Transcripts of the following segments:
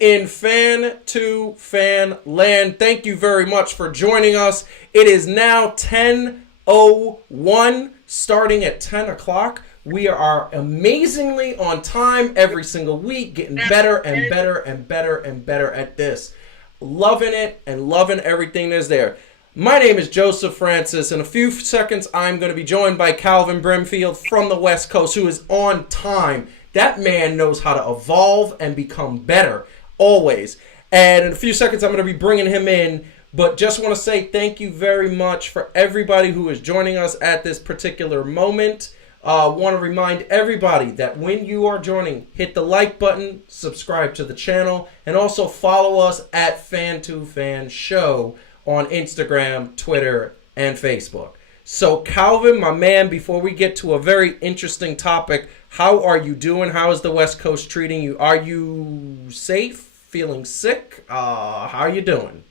in Fan to Fan Land. Thank you very much for joining us. It is now 10:01, starting at 10 o'clock. We are amazingly on time every single week, getting better and better and better and better at this. Loving it and loving everything that's there. My name is Joseph Francis. In a few seconds, I'm going to be joined by Calvin Brimfield from the West Coast, who is on time. That man knows how to evolve and become better, always. And in a few seconds, I'm going to be bringing him in. But just want to say thank you very much for everybody who is joining us at this particular moment. Want to remind everybody that when you are joining, hit the like button, subscribe to the channel, and also follow us at Fan2Fan Show on Instagram, Twitter, and Facebook. So Calvin, my man, before we get to a very interesting topic, how are you doing? How is the West Coast treating you? Are you safe? Feeling sick? How are you doing?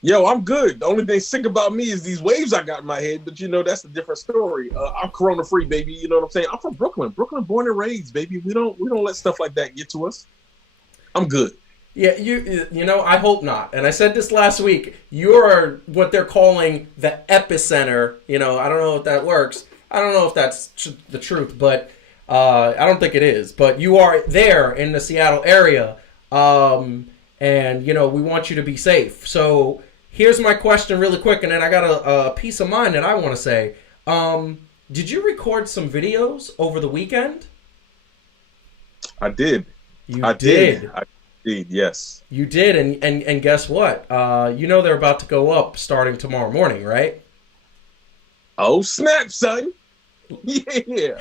Yo, I'm good. The only thing sick about me is these waves I got in my head, but that's a different story. I'm corona free, baby. You know what I'm saying? I'm from Brooklyn. Brooklyn born and raised, baby. We don't let stuff like that get to us. I'm good. Yeah, I hope not. And I said this last week. You're what they're calling the epicenter. I don't know if that works. I don't know if that's the truth, but I don't think it is. But you are there in the Seattle area, and we want you to be safe. So here's my question really quick, and then I got a piece of mind that I want to say. Did you record some videos over the weekend? I did. I did. Yes. You did, and guess what? They're about to go up starting tomorrow morning, right? Oh, snap, son. Yeah.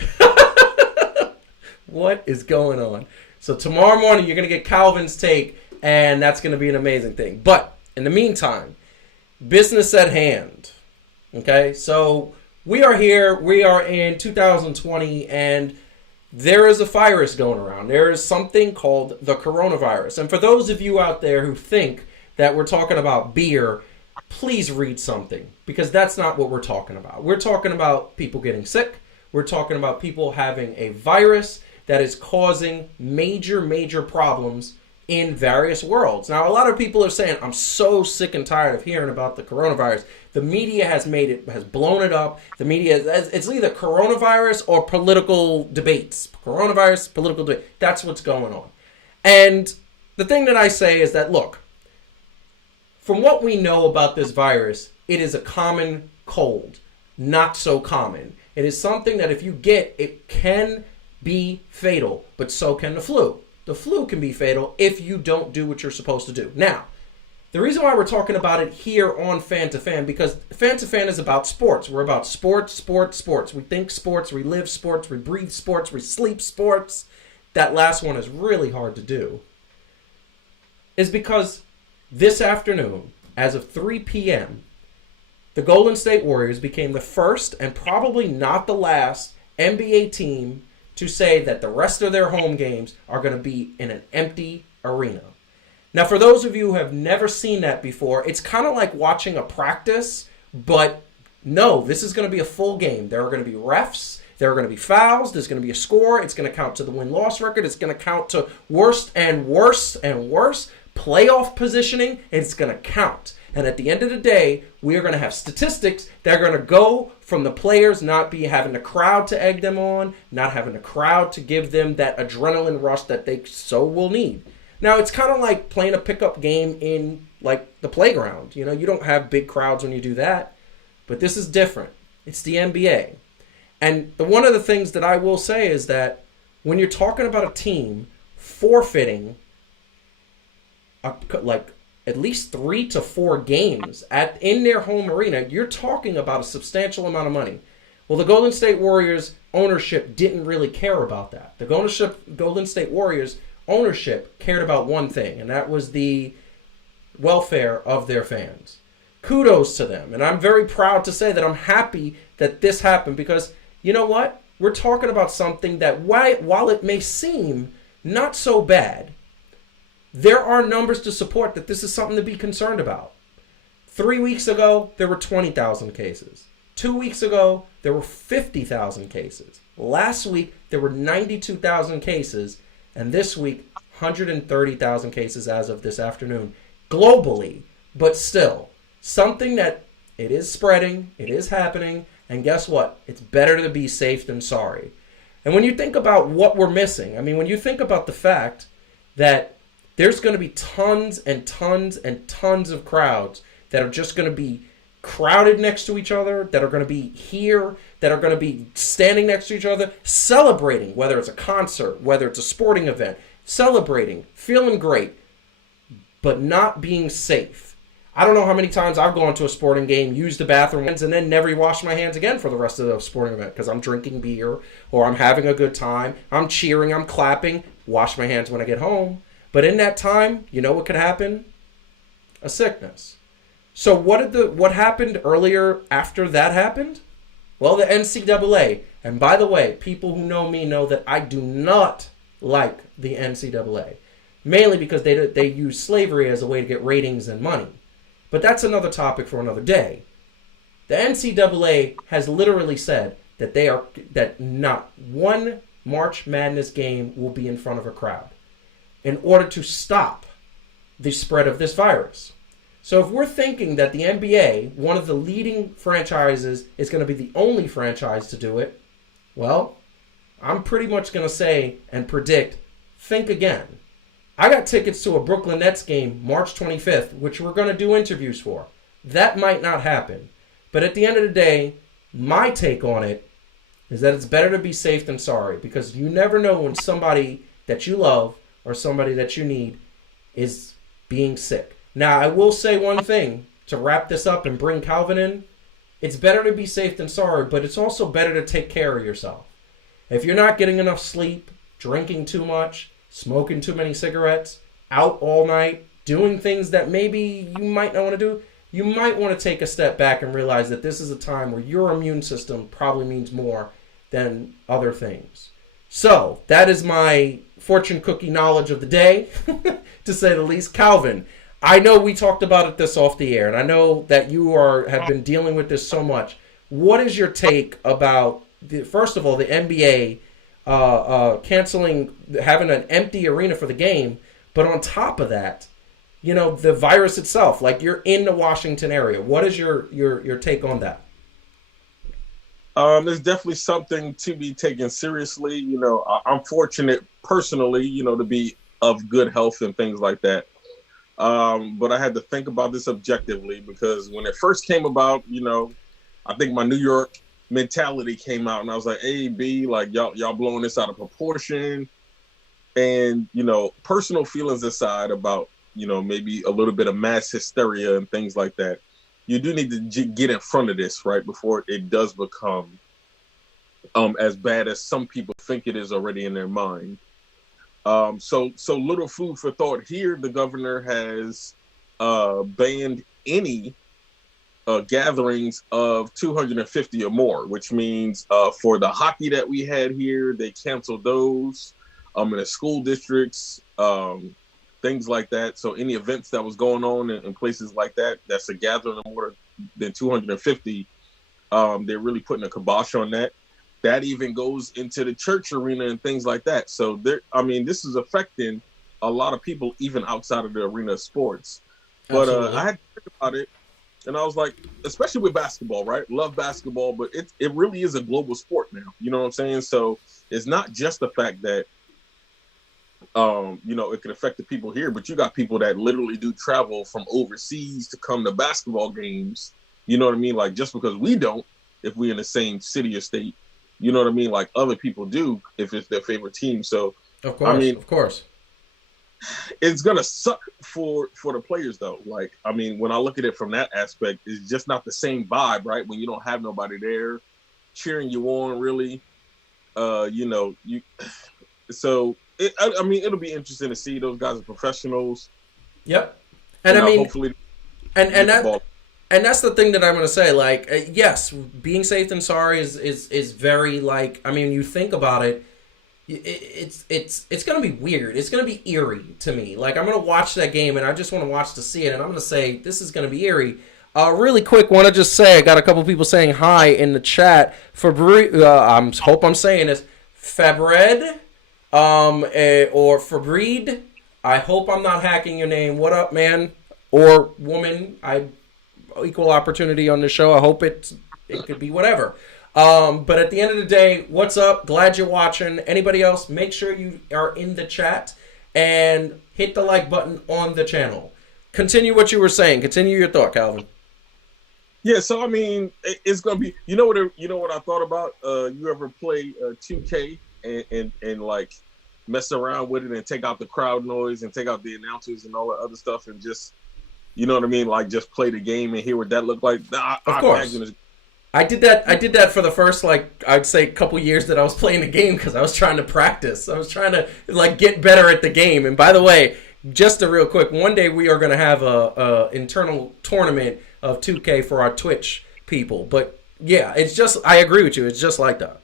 What is going on? So tomorrow morning, you're going to get Calvin's take, and that's going to be an amazing thing. But in the meantime, business at hand. Okay? So we are here. We are in 2020, and there is a virus going around. There is something called the coronavirus. And for those of you out there who think that we're talking about beer, please read something, because that's not what we're talking about. We're talking about people getting sick. We're talking about people having a virus that is causing major, major problems in various worlds. Now, a lot of people are saying, I'm so sick and tired of hearing about the coronavirus. The media has blown it up. The media, it's either coronavirus or political debates. Coronavirus, political debate. That's what's going on. And the thing that I say is that, look, from what we know about this virus, it is a common cold, not so common. It is something that if you get, it can be fatal, but so can the flu. The flu can be fatal if you don't do what you're supposed to do. Now, the reason why we're talking about it here on Fan to Fan, because Fan to Fan is about sports. We're about sports, sports, sports. We think sports, we live sports, we breathe sports, we sleep sports. That last one is really hard to do. Is because this afternoon, as of 3 p.m., the Golden State Warriors became the first and probably not the last NBA team to say that the rest of their home games are going to be in an empty arena. Now, for those of you who have never seen that before, it's kind of like watching a practice, but no, this is going to be a full game. There are going to be refs. There are going to be fouls. There's going to be a score. It's going to count to the win-loss record. It's going to count to worst and worse and worse playoff positioning. It's going to count. And at the end of the day, we are going to have statistics that are going to go from the players not having the crowd to egg them on, not having the crowd to give them that adrenaline rush that they so will need. Now, it's kind of like playing a pickup game in, like, the playground. You don't have big crowds when you do that. But this is different. It's the NBA. And one of the things that I will say is that when you're talking about a team forfeiting, at least 3 to 4 games in their home arena, you're talking about a substantial amount of money. Well, the Golden State Warriors ownership didn't really care about that. The Golden State Warriors ownership cared about one thing, and that was the welfare of their fans. Kudos to them, and I'm very proud to say that I'm happy that this happened, because you know what? We're talking about something that, while it may seem not so bad, there are numbers to support that this is something to be concerned about. 3 weeks ago, there were 20,000 cases. 2 weeks ago, there were 50,000 cases. Last week, there were 92,000 cases. And this week, 130,000 cases as of this afternoon globally, but still something that it is spreading, it is happening, and guess what? It's better to be safe than sorry. And when you think about what we're missing, I mean, when you think about the fact that there's going to be tons and tons and tons of crowds that are just going to be crowded next to each other, that are going to be here, that are going to be standing next to each other, celebrating, whether it's a concert, whether it's a sporting event, celebrating, feeling great, but not being safe. I don't know how many times I've gone to a sporting game, used the bathroom, and then never washed my hands again for the rest of the sporting event because I'm drinking beer or I'm having a good time, I'm cheering, I'm clapping, wash my hands when I get home. But in that time, you know what could happen? A sickness. So what happened earlier after that happened? Well, the NCAA, and by the way, people who know me know that I do not like the NCAA, mainly because they use slavery as a way to get ratings and money. But that's another topic for another day. The NCAA has literally said that that not one March Madness game will be in front of a crowd in order to stop the spread of this virus. So if we're thinking that the NBA, one of the leading franchises, is going to be the only franchise to do it, well, I'm pretty much going to say and predict, think again. I got tickets to a Brooklyn Nets game March 25th, which we're going to do interviews for. That might not happen. But at the end of the day, my take on it is that it's better to be safe than sorry, because you never know when somebody that you love or somebody that you need is being sick. Now, I will say one thing to wrap this up and bring Calvin in. It's better to be safe than sorry, but it's also better to take care of yourself. If you're not getting enough sleep, drinking too much, smoking too many cigarettes, out all night, doing things that maybe you might not want to do, you might want to take a step back and realize that this is a time where your immune system probably means more than other things. So, that is my fortune cookie knowledge of the day, to say the least. Calvin, I know we talked about it this off the air, and I know that you have been dealing with this so much. What is your take about, first of all, the NBA canceling, having an empty arena for the game, but on top of that, you know, the virus itself, like you're in the Washington area. What is your take on that? There's definitely something to be taken seriously. You know, I'm fortunate personally, you know, to be of good health and things like that. But I had to think about this objectively, because when it first came about, you know, I think my New York mentality came out, and I was like, "Hey, B, like y'all blowing this out of proportion." And, you know, personal feelings aside about, you know, maybe a little bit of mass hysteria and things like that, you do need to get in front of this, right, before it does become as bad as some people think it is already in their mind. So little food for thought here. The governor has banned any gatherings of 250 or more, which means for the hockey that we had here, they canceled those in the school districts, things like that. So any events that was going on in places like that, that's a gathering of more than 250, they're really putting a kibosh on that. That even goes into the church arena and things like that. So this is affecting a lot of people, even outside of the arena of sports. But I had to think about it, and I was like, especially with basketball, right? Love basketball, but it really is a global sport now. You know what I'm saying? So it's not just the fact that, you know, it can affect the people here, but you got people that literally do travel from overseas to come to basketball games. You know what I mean? Like, just because we don't, if we're in the same city or state, you know what I mean? Like, other people do if it's their favorite team. So, of course, it's gonna suck for the players though. Like, I mean, when I look at it from that aspect, it's just not the same vibe, right? When you don't have nobody there cheering you on, really. You know, so I mean, it'll be interesting to see. Those guys are professionals. Yep, and I mean, hopefully, and that's the thing that I'm going to say. Like, yes, being safe than sorry is very, like, I mean, you think about it, it's going to be weird. It's going to be eerie to me. Like, I'm going to watch that game, and I just want to watch to see it, and I'm going to say, this is going to be eerie. Really quick, want to just say, I got a couple people saying hi in the chat. Hope I'm saying this. Fabred, or Fabreed. I hope I'm not hacking your name. What up, man or woman? I equal opportunity on the show. I hope it could be whatever. But at the end of the day, what's up? Glad you're watching. Anybody else? Make sure you are in the chat and hit the like button on the channel. Continue what you were saying. Continue your thought, Calvin. Yeah, so I mean, it's gonna be. You know what I thought about? You ever play 2K and like mess around with it and take out the crowd noise and take out the announcers and all that other stuff and just, you know what I mean? Like just play the game and hear what that looked like. Of course. I did that for the first, like, I'd say couple years that I was playing the game because I was trying to practice. I was trying to, like, get better at the game. And by the way, just a real quick, one day we are going to have a internal tournament of 2K for our Twitch people. But, yeah, it's just, I agree with you. It's just like that.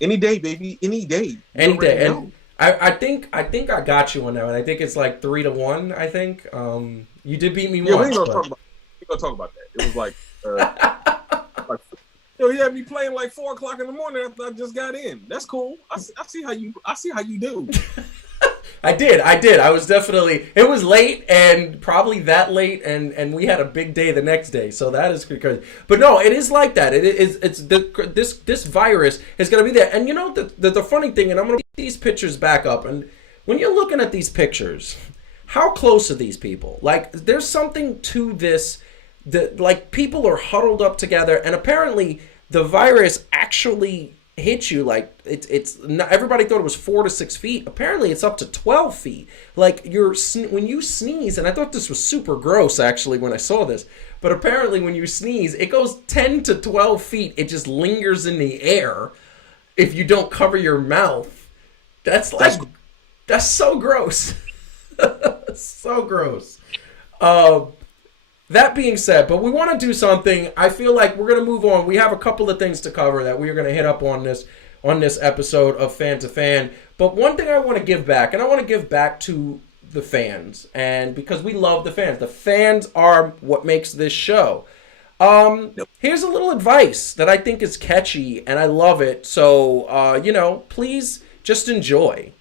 Any day, baby. Any day. Any day. And I think I got you on that one. I think it's like 3-1, I think. You did beat me once. We're going to talk about that. It was like... he had me playing like 4 o'clock in the morning after I just got in. That's cool. I see how you do. I did. I was definitely. It was late and probably that late, and we had a big day the next day. So that is crazy. But no, it is like that. This virus is gonna be there. And you know the funny thing, and I'm gonna get these pictures back up. And when you're looking at these pictures, how close are these people? Like, there's something to this. Like, people are huddled up together, and apparently the virus actually hit you. Like, it's not, everybody thought it was 4 to 6 feet. Apparently it's up to 12 feet. Like, when you sneeze, and I thought this was super gross actually when I saw this, but apparently when you sneeze, it goes 10 to 12 feet. It just lingers in the air if you don't cover your mouth. That's so gross. So gross. That being said, but we want to do something. I feel like we're going to move on. We have a couple of things to cover that we are going to hit up on this episode of Fan to Fan. But one thing I want to give back, and I want to give back to the fans, and because we love the fans. The fans are what makes this show. Here's a little advice that I think is catchy, and I love it. So, please just enjoy.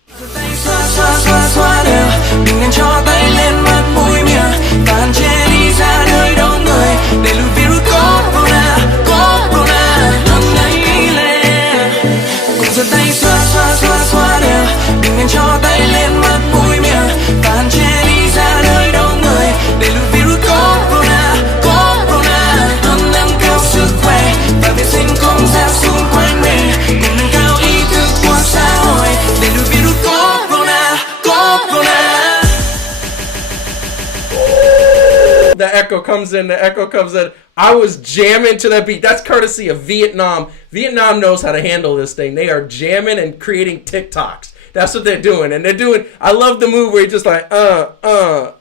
The echo comes in. I was jamming to that beat. That's courtesy of Vietnam. Vietnam knows how to handle this thing. They are jamming and creating TikToks. That's what they're doing. And they're doing, I love the move where he's just like, That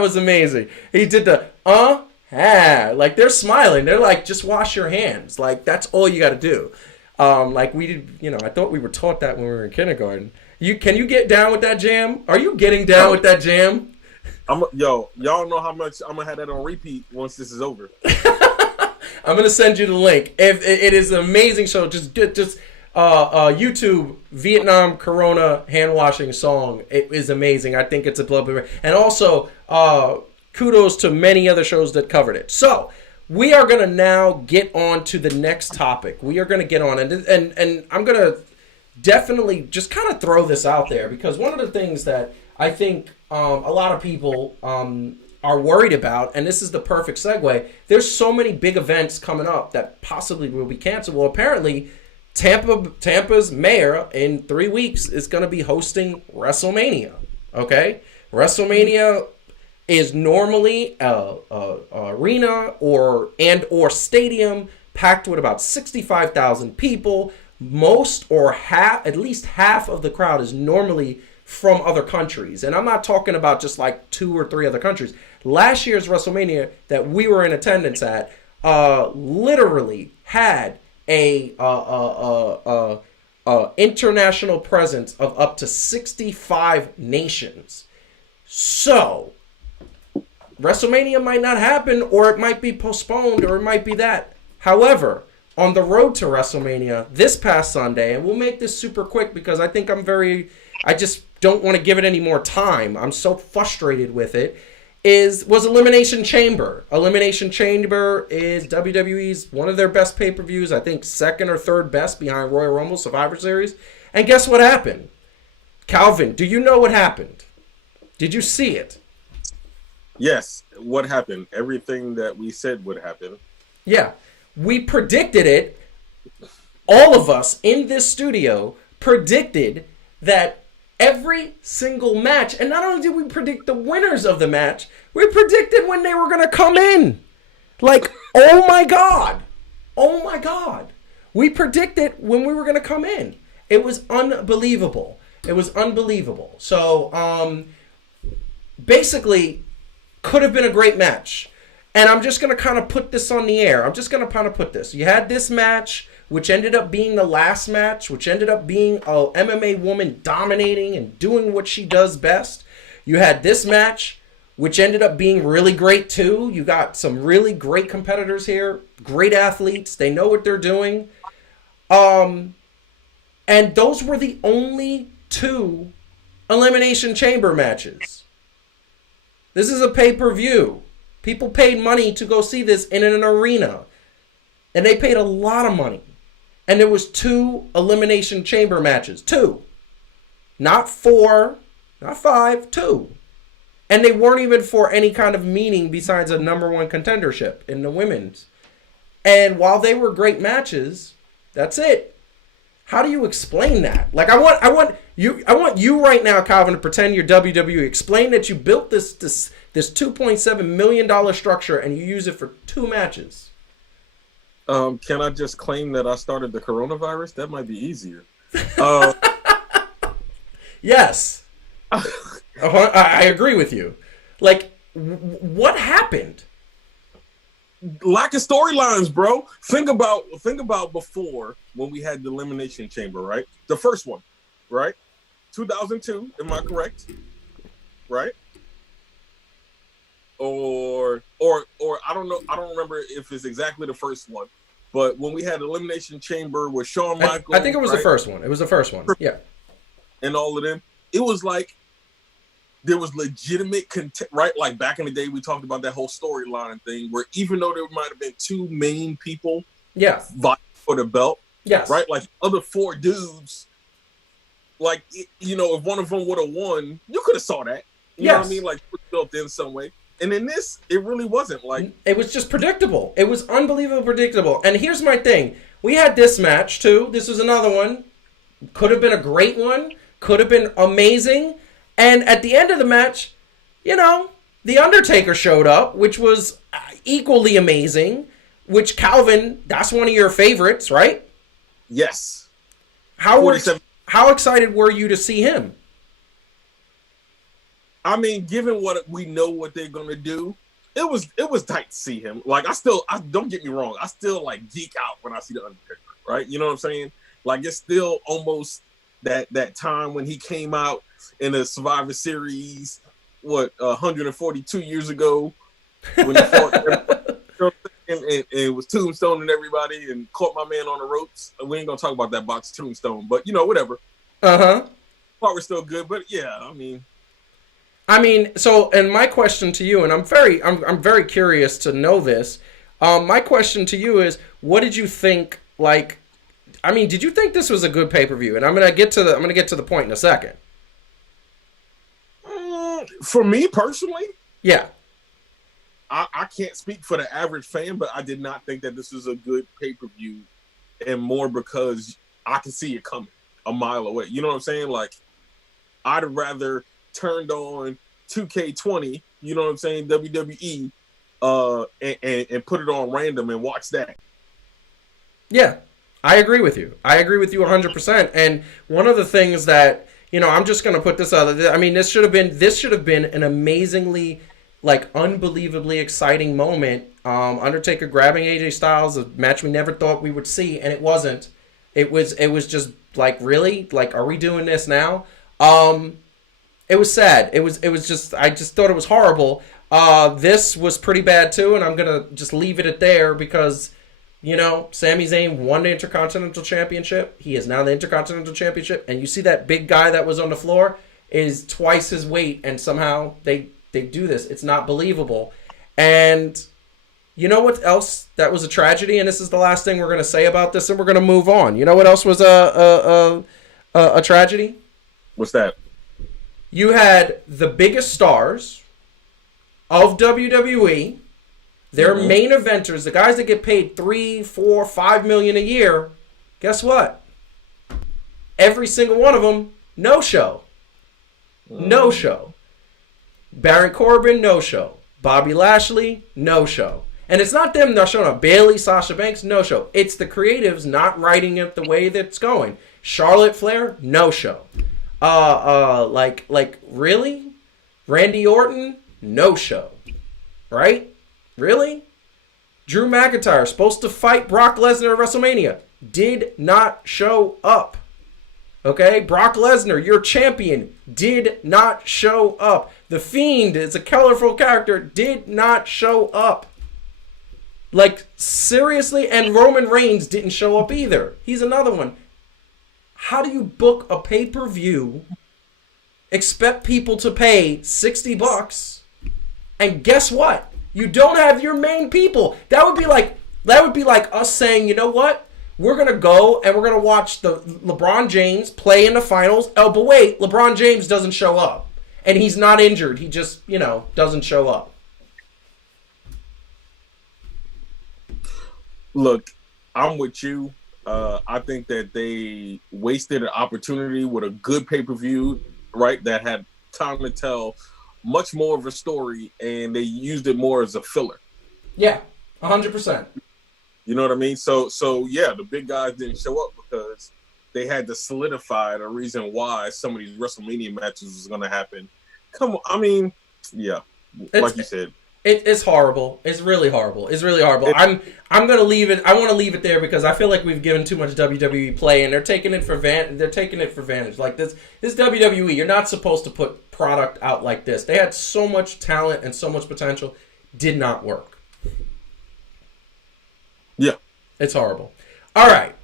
was amazing. He did the, like, they're smiling. They're like, just wash your hands. Like, that's all you got to do. Like we did, I thought we were taught that when we were in kindergarten. Can you get down with that jam? Are you getting down with that jam? Y'all know how much I'm gonna have that on repeat once this is over. I'm gonna send you the link. It is an amazing show. Just YouTube Vietnam Corona hand washing song. It is amazing. I think it's a blood. And also kudos to many other shows that covered it. So we are gonna now get on to the next topic. We are gonna get on and I'm gonna definitely just kind of throw this out there because one of the things that I think a lot of people are worried about, and this is the perfect segue. There's so many big events coming up that possibly will be canceled. Well, apparently, Tampa's mayor in 3 weeks is going to be hosting WrestleMania. Okay, WrestleMania is normally a arena or stadium packed with about 65,000 people. At least half of the crowd is normally from other countries. And I'm not talking about just like 2 or 3 other countries. Last year's WrestleMania that we were in attendance at literally had a international presence of up to 65 nations. So WrestleMania might not happen, or it might be postponed, or it might be that. However, on the road to WrestleMania this past Sunday, and we'll make this super quick because I think I just don't want to give it any more time. I'm so frustrated with it. Was Elimination Chamber. Elimination Chamber is WWE's one of their best pay-per-views. I think second or third best behind Royal Rumble, Survivor Series. And guess what happened? Calvin, do you know what happened? Did you see it? Yes. What happened? Everything that we said would happen. Yeah. We predicted it. All of us in this studio predicted that every single match, and not only did we predict the winners of the match, we predicted when they were going to come in. Like, oh my God. Oh my God. We predicted when we were going to come in. It was unbelievable. It was unbelievable. So, basically, could have been a great match. And I'm just going to kind of put this on the air. I'm just going to kind of put this. You had this match, which ended up being the last match, which ended up being a MMA woman dominating and doing what she does best. You had this match, which ended up being really great too. You got some really great competitors here, great athletes. They know what they're doing. And those were the only 2 Elimination Chamber matches. This is a pay-per-view. People paid money to go see this in an arena. And they paid a lot of money. And there was 2 Elimination Chamber matches. 2. Not 4, not 5, 2. And they weren't even for any kind of meaning besides a number 1 contendership in the women's. And while they were great matches, that's it. How do you explain that? Like I want you right now, Calvin, to pretend you're WWE. Explain that you built this $2.7 million structure and you use it for 2 matches. Can I just claim that I started the coronavirus? That might be easier. Yes. I agree with you. Like, what happened? Lack of storylines, bro. Think about before when we had the Elimination Chamber, right? The first one, right? 2002, am I correct? Right? Or I don't know. I don't remember if it's exactly the first one. But when we had Elimination Chamber with Shawn Michaels, I think it was the first one. It was the first one. Yeah. And all of them, it was like there was legitimate content, right? Like back in the day, we talked about that whole storyline thing where even though there might have been 2 main people, vying for the belt, right? Like other 4 dudes, like if one of them would have won, you could have saw that. You know what I mean? Like built in some way. And in this, it really wasn't like... It was just predictable. It was unbelievably predictable. And here's my thing. We had this match, too. This was another one. Could have been a great one. Could have been amazing. And at the end of the match, The Undertaker showed up, which was equally amazing. Which, Calvin, that's one of your favorites, right? Yes. How excited were you to see him? I mean, given what we know what they're gonna do, it was tight to see him. Like I don't get me wrong, I still like geek out when I see the Undertaker, right? You know what I'm saying? Like it's still almost that time when he came out in the Survivor Series, 142 years ago, when he fought and was tombstoning everybody and caught my man on the ropes. We ain't gonna talk about that box tombstone, but whatever. Part was still good, but yeah, I mean, so, and my question to you, and I'm very curious to know this. My question to you is, what did you think? Like, I mean, did you think this was a good pay-per-view? And I'm gonna get to the point in a second. For me personally, yeah, I can't speak for the average fan, but I did not think that this was a good pay-per-view, and more because I could see it coming a mile away. You know what I'm saying? Like, I'd rather turned on 2K20, you know what I'm saying, WWE, and put it on random and watch that. Yeah, I agree with you. I agree with you 100%. And one of the things that, I'm just going to put this out. I mean, this should have been an amazingly, unbelievably exciting moment. Undertaker grabbing AJ Styles, a match we never thought we would see, and it wasn't. It was just really? Are we doing this now? It was sad. It was just, I just thought it was horrible. This was pretty bad too, and I'm going to just leave it at there because You know, Sami Zayn won the Intercontinental Championship. He is now the Intercontinental Championship. And you see that big guy that was on the floor is twice his weight. And somehow they do this. It's not believable. And you know what else that was a tragedy? And this is the last thing we're going to say about this, and we're going to move on. You know what else was a tragedy? What's that? You had the biggest stars of WWE, their main eventers, the guys that get paid $3, $4, $5 million a year. Guess what? Every single one of them, no show. No show. Baron Corbin, no show. Bobby Lashley, no show. And it's not them not showing up. Bayley, Sasha Banks, no show. It's the creatives not writing it the way that's going. Charlotte Flair, no show. Really? Randy Orton, no show. Right? Really? Drew McIntyre, supposed to fight Brock Lesnar at WrestleMania, did not show up. Okay? Brock Lesnar, your champion, did not show up. The Fiend is a colorful character, did not show up. Like, seriously? And Roman Reigns didn't show up either. He's another one. How do you book a pay-per-view, expect people to pay $60, and guess what? You don't have your main people. That would be like us saying, you know what? We're going to go and we're going to watch the LeBron James play in the finals. Oh, but wait, LeBron James doesn't show up. And he's not injured. He just, doesn't show up. Look, I'm with you. I think that they wasted an opportunity with a good pay-per-view, right, that had time to tell much more of a story, and they used it more as a filler. Yeah, 100%. You know what I mean? So yeah, the big guys didn't show up because they had to solidify the reason why some of these WrestleMania matches was going to happen. Come on, I mean, yeah, like you said. It's horrible. It's really horrible. I'm gonna leave it. I want to leave it there because I feel like we've given too much WWE play, and they're taking it for advantage. Like this WWE. You're not supposed to put product out like this. They had so much talent and so much potential, did not work. Yeah, it's horrible. All right,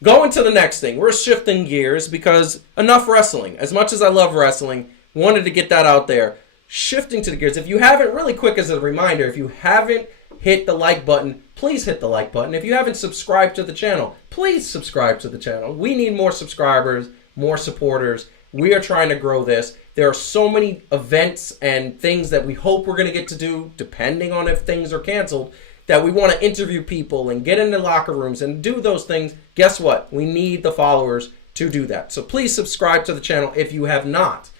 going to the next thing. We're shifting gears because enough wrestling. As much as I love wrestling, wanted to get that out there. Shifting to the gears, if you haven't, really quick as a reminder, if you haven't hit the like button, please hit the like button. If you haven't subscribed to the channel, please subscribe to the channel. We need more subscribers, more supporters. We are trying to grow this. There are so many events and things that we hope we're going to get to do, depending on if things are canceled, that we want to interview people and get into locker rooms and do those things. Guess what? We need the followers to do that. So please subscribe to the channel if you have not.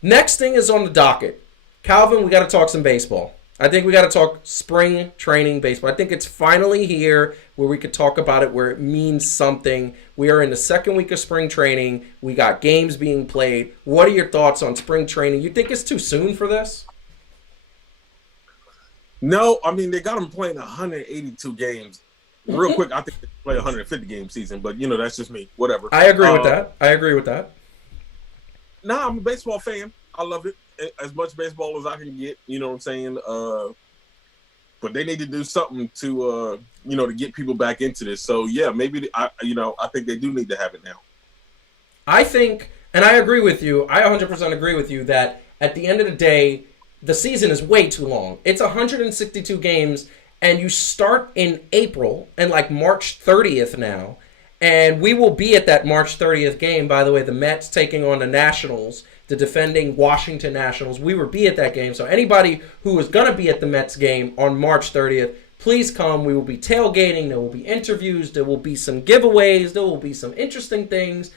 Next thing is on the docket. Calvin, we got to talk some baseball. I think we got to talk spring training baseball. I think it's finally here where we could talk about it, where it means something. We are in the second week of spring training. We got games being played. What are your thoughts on spring training? You think it's too soon for this? No, I mean, they got them playing 182 games. Real quick, I think they play a 150-game season, but, that's just me. Whatever. I agree with that. Nah, I'm a baseball fan. I love it. As much baseball as I can get, you know what I'm saying? But they need to do something to, to get people back into this. So, yeah, maybe, I think they do need to have it now. I think, and I agree with you, I 100% agree with you that at the end of the day, the season is way too long. It's 162 games, and you start in April and like March 30th now. And we will be at that March 30th game. By the way, the Mets taking on the Nationals, the defending Washington Nationals. We will be at that game. So anybody who is going to be at the Mets game on March 30th, please come. We will be tailgating. There will be interviews. There will be some giveaways. There will be some interesting things.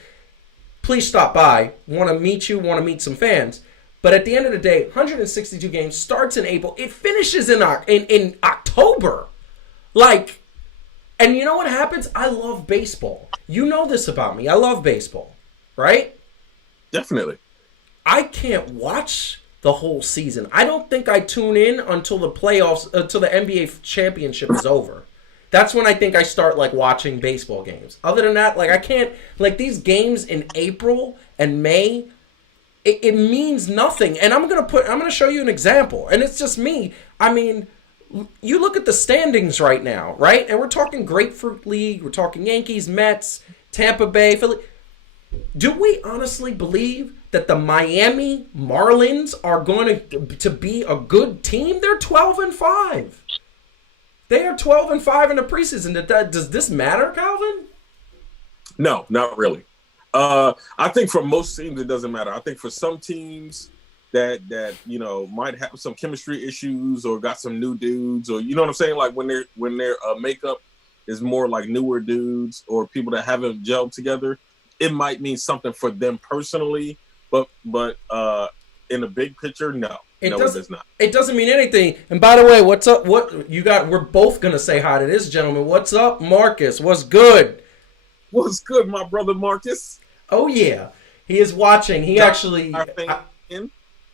Please stop by. Want to meet you. Want to meet some fans. But at the end of the day, 162 games starts in April. It finishes in October. And you know what happens? I love baseball. You know this about me. I love baseball, right? Definitely. I can't watch the whole season. I don't think I tune in until the playoffs, until the NBA championship is over. That's when I think I start watching baseball games. Other than that, I can't, these games in April and May, it means nothing. And I'm going to show you an example. And it's just me. I mean, you look at the standings right now, right? And we're talking Grapefruit League. We're talking Yankees, Mets, Tampa Bay, Philly. Do we honestly believe that the Miami Marlins are going to be a good team? They're 12-5. They are 12-5 in the preseason. Does this matter, Calvin? No, not really. I think for most teams it doesn't matter. I think for some teams that might have some chemistry issues or got some new dudes, or you know what I'm saying, like when their makeup is more like newer dudes or people that haven't gelled together, it might mean something for them personally. But in the big picture, no. It does not. It doesn't mean anything. And by the way, what's up? What you got? We're both gonna say hi to this gentleman. What's up, Marcus? What's good? What's good, my brother Marcus? Oh yeah, he is watching. He actually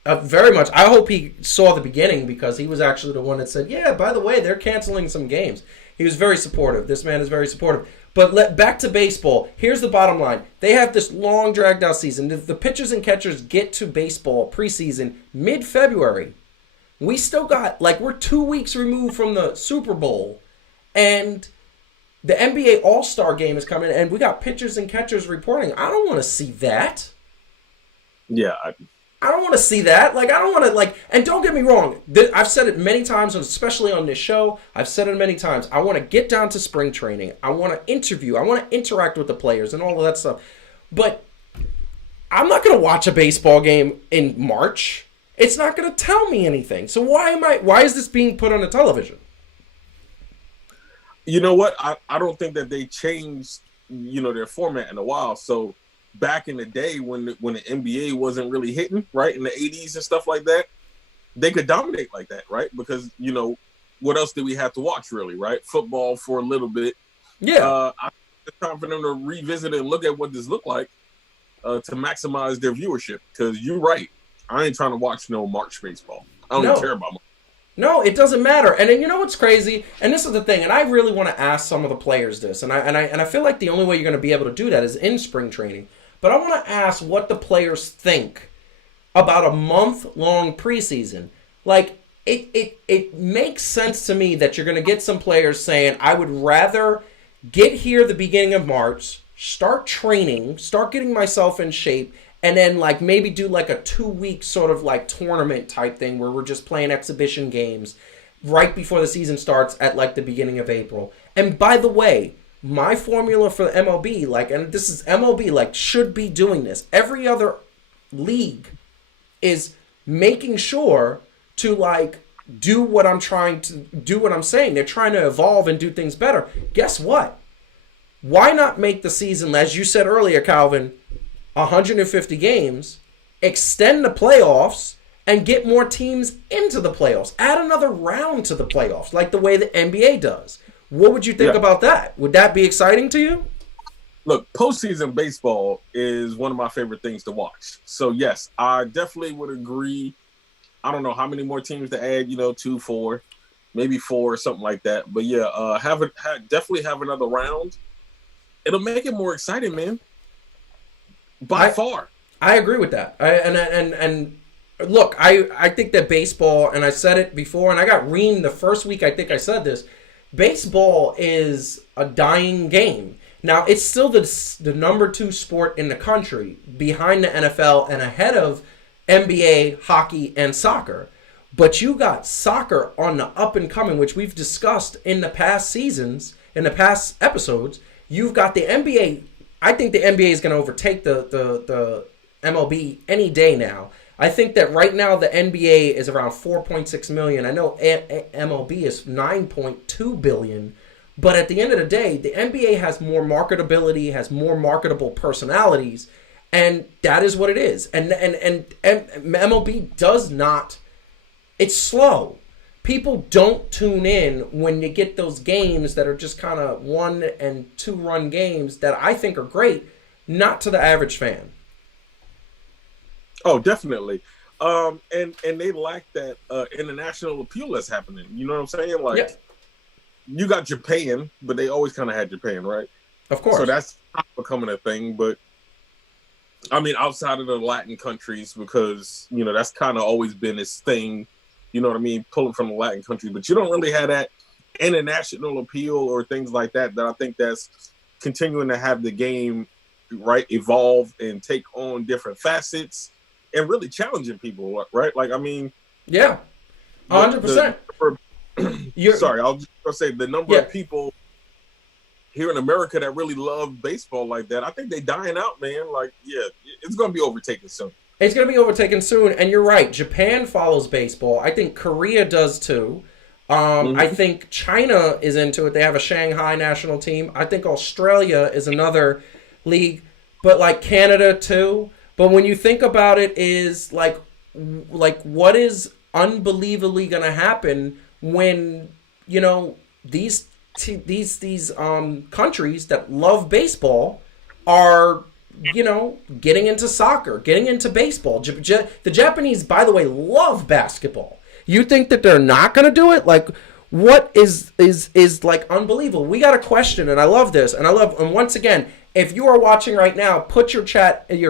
very much. I hope he saw the beginning because he was actually the one that said, "Yeah, by the way, they're canceling some games." He was very supportive. This man is very supportive. But back to baseball. Here's the bottom line. They have this long, dragged-out season. The pitchers and catchers get to baseball preseason mid-February. We still got, we're 2 weeks removed from the Super Bowl. And the NBA All-Star Game is coming, and we got pitchers and catchers reporting. I don't want to see that. Yeah, I don't want to see that. I don't want to, and don't get me wrong. I've said it many times, especially on this show. I've said it many times. I want to get down to spring training. I want to interview. I want to interact with the players and all of that stuff. But I'm not going to watch a baseball game in March. It's not going to tell me anything. So why is this being put on the television? You know what? I don't think that they changed, their format in a while. So back in the day when the NBA wasn't really hitting, right, in the 80s and stuff like that, they could dominate like that, right? Because, what else did we have to watch, really, right? Football for a little bit. Yeah. I think it's time for them to revisit and look at what this looked like to maximize their viewership. Because you're right. I ain't trying to watch no March baseball. I don't even care about March. No, it doesn't matter. And then you know what's crazy? And this is the thing, and I really want to ask some of the players this, and I feel like the only way you're going to be able to do that is in spring training. But I want to ask what the players think about a month-long preseason. It makes sense to me that you're going to get some players saying, I would rather get here the beginning of March, start training, start getting myself in shape, and then maybe do a 2-week sort of tournament type thing where we're just playing exhibition games right before the season starts at the beginning of April. And by the way, my formula for the MLB, and this is MLB, should be doing this. Every other league is making sure to, do what I'm trying to do, what I'm saying. They're trying to evolve and do things better. Guess what? Why not make the season, as you said earlier, Calvin, 150 games, extend the playoffs, and get more teams into the playoffs? Add another round to the playoffs, like the way the NBA does. What would you think about that? Would that be exciting to you? Look, postseason baseball is one of my favorite things to watch. So, yes, I definitely would agree. I don't know how many more teams to add, 2, 4, maybe 4 or something like that. But, yeah, definitely have another round. It'll make it more exciting, man. By far. I agree with that. And look, I think that baseball, and I said it before, and I got reamed the first week I think I said this, baseball is a dying game. Now, it's still the number 2 sport in the country, behind the NFL and ahead of NBA, hockey, and soccer. But you got soccer on the up and coming, which we've discussed in the past seasons, in the past episodes. You've got the NBA. I think the NBA is going to overtake the MLB any day now. I think that right now the NBA is around 4.6 million. I know MLB is 9.2 billion. But at the end of the day, the NBA has more marketability, has more marketable personalities, and that is what it is. And MLB does not. It's slow. People don't tune in when you get those games that are just kind of 1 and 2 run games that I think are great, not to the average fan. Oh, definitely. And they lack that international appeal that's happening. You know what I'm saying? You got Japan, but they always kind of had Japan, right? Of course. So that's becoming a thing. But, I mean, outside of the Latin countries, because, that's kind of always been its thing you know what I mean, pulling from the Latin countries, but you don't really have that international appeal or things like that I think that's continuing to have the game, right, evolve and take on different facets and really challenging people, right? Like, I mean, yeah, 100%. Sorry, I'll just say the number of people here in America that really love baseball like that, I think they dying out, man. Like, yeah, it's going to be overtaken soon. It's going to be overtaken soon, and you're right. Japan follows baseball. I think Korea does too. I think China is into it. They have a Shanghai national team. I think Australia is another league, but like Canada too. But when you think about it, is like what is unbelievably going to happen when, you know, these countries that love baseball are, you know, getting into soccer, getting into baseball. The Japanese, by the way, love basketball. You think that they're not going to do it? Like, what is like unbelievable? We got a question, and I love this, and once again, if you are watching right now, put your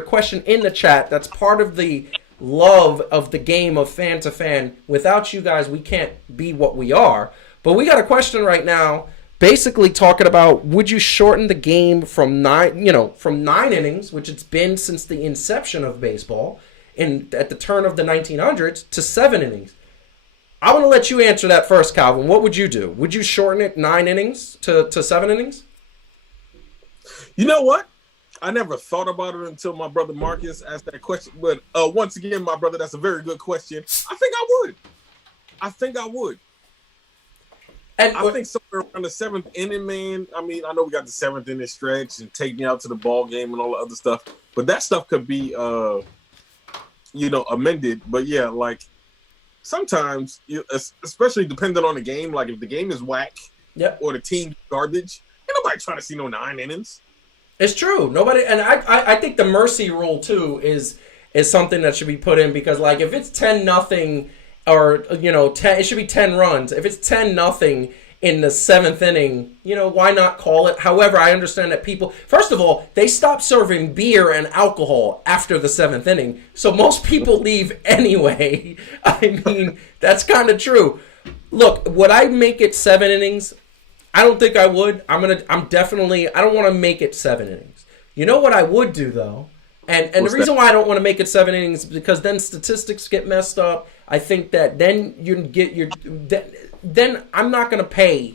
question in the chat. That's part of the love of the game of fan to fan. Without you guys, we can't be what we are. But we got a question right now, basically talking about, would you shorten the game from 9 innings, which it's been since the inception of baseball, at the turn of the 1900s, to 7 innings? I want to let you answer that first, Calvin. What would you do? Would you shorten it 9 innings to 7 innings? You know what? I never thought about it until my brother Marcus asked that question. But once again, my brother, that's a very good question. I think I would. And I think somewhere around the 7th inning, man. I mean, I know we got the 7th inning stretch and take me out to the ball game and all the other stuff. But that stuff could be, amended. But yeah, like, sometimes, especially depending on the game, like if the game is whack or the team's garbage, ain't nobody trying to see no 9 innings. It's true. Nobody, and I think the mercy rule too is something that should be put in, because like if it's 10-0 or 10, it should be 10 runs. If it's 10-0 in the 7th inning, why not call it? However, I understand that people, first of all, they stopped serving beer and alcohol after the 7th inning, so most people leave anyway. I mean, that's kind of true. Look, would I make it 7 innings? I don't think I would. I don't want to make it 7 innings. You know what I would do though? And the reason why I don't want to make it 7 innings is because then statistics get messed up. I think that then then I'm not going to pay.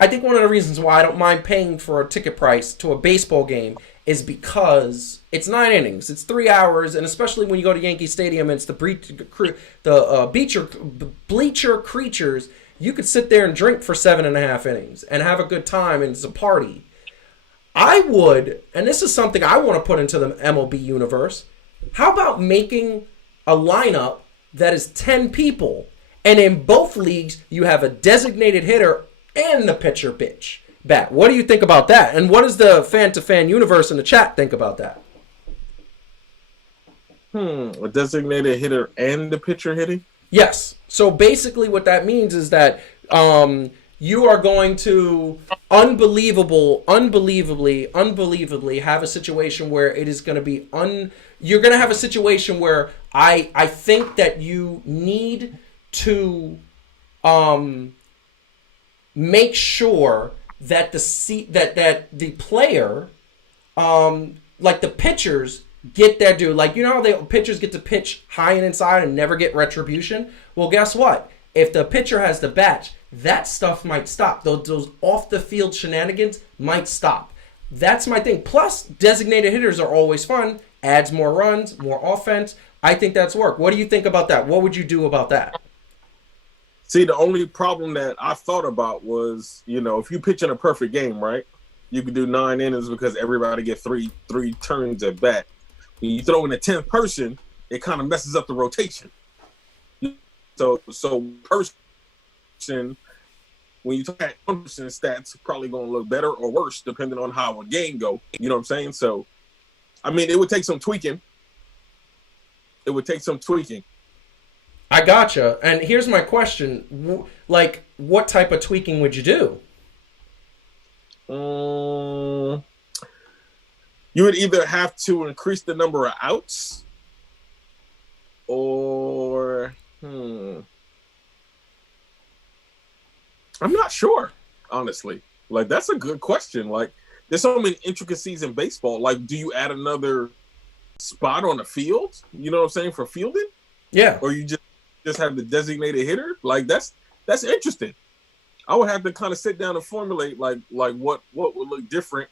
I think one of the reasons why I don't mind paying for a ticket price to a baseball game is because it's 9 innings, it's 3 hours, and especially when you go to Yankee Stadium and it's the bleacher creatures, you could sit there and drink for 7.5 innings and have a good time, and it's a party. I would, and this is something I want to put into the MLB universe, how about making a lineup that is 10 people, and in both leagues you have a designated hitter and the pitcher bat? What do you think about that? And what does the fan-to-fan universe in the chat think about that? A designated hitter and the pitcher hitting? Yes. So basically what that means is that you are going to unbelievably have a situation where it is going to be you're going to have a situation where I think that you need to make sure that the player, like the pitchers, get their due. Like, how the pitchers get to pitch high and inside and never get retribution? Well, guess what? If the pitcher has the bat, that stuff might stop. Those off-the-field shenanigans might stop. That's my thing. Plus, designated hitters are always fun. Adds more runs, more offense. I think that's work. What do you think about that? What would you do about that? See, the only problem that I thought about was, if you pitch in a perfect game, right, you could do 9 innings because everybody get three turns at bat. When you throw in a 10th person, it kind of messes up the rotation. So person, when you talk at 1% stats, probably going to look better or worse depending on how a game go. You know what I'm saying? So, I mean, it would take some tweaking. I gotcha. And here's my question. Like, what type of tweaking would you do? You would either have to increase the number of outs or I'm not sure, honestly. Like, that's a good question. Like, there's so many intricacies in baseball. Like, do you add another spot on the field? You know what I'm saying, for fielding, Yeah. or you just have the designated hitter? Like, that's interesting. I would have to kind of sit down and formulate like what would look different.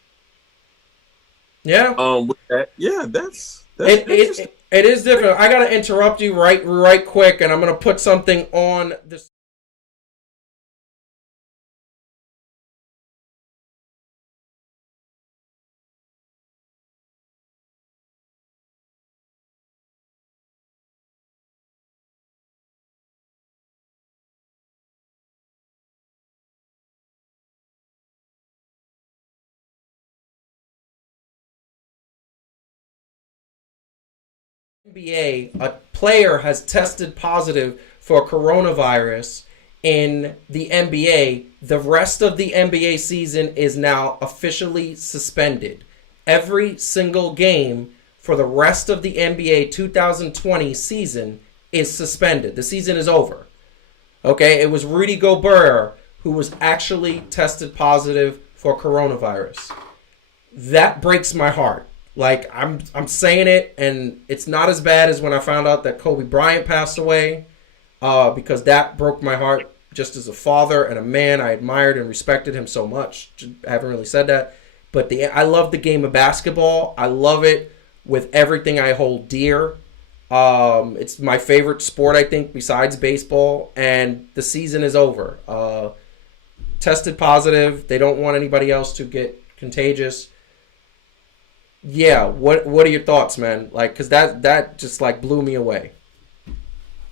Yeah. With that, yeah, that's It, interesting. it it is different. I gotta interrupt you right quick, and I'm gonna put something on this. NBA, a player has tested positive for coronavirus in the NBA. The rest of the NBA season is now officially suspended. Every single game for the rest of the NBA 2020 season is suspended. The season is over. Okay, it was Rudy Gobert who was actually tested positive for coronavirus. That breaks my heart. Like, I'm saying it, and it's not as bad as when I found out that Kobe Bryant passed away, because that broke my heart. Just as a father and a man, I admired and respected him so much. I haven't really said that, but I love the game of basketball. I love it with everything I hold dear. It's my favorite sport, I think, besides baseball. And the season is over. Tested positive. They don't want anybody else to get contagious. Yeah, what are your thoughts, man? Like, because that just like blew me away.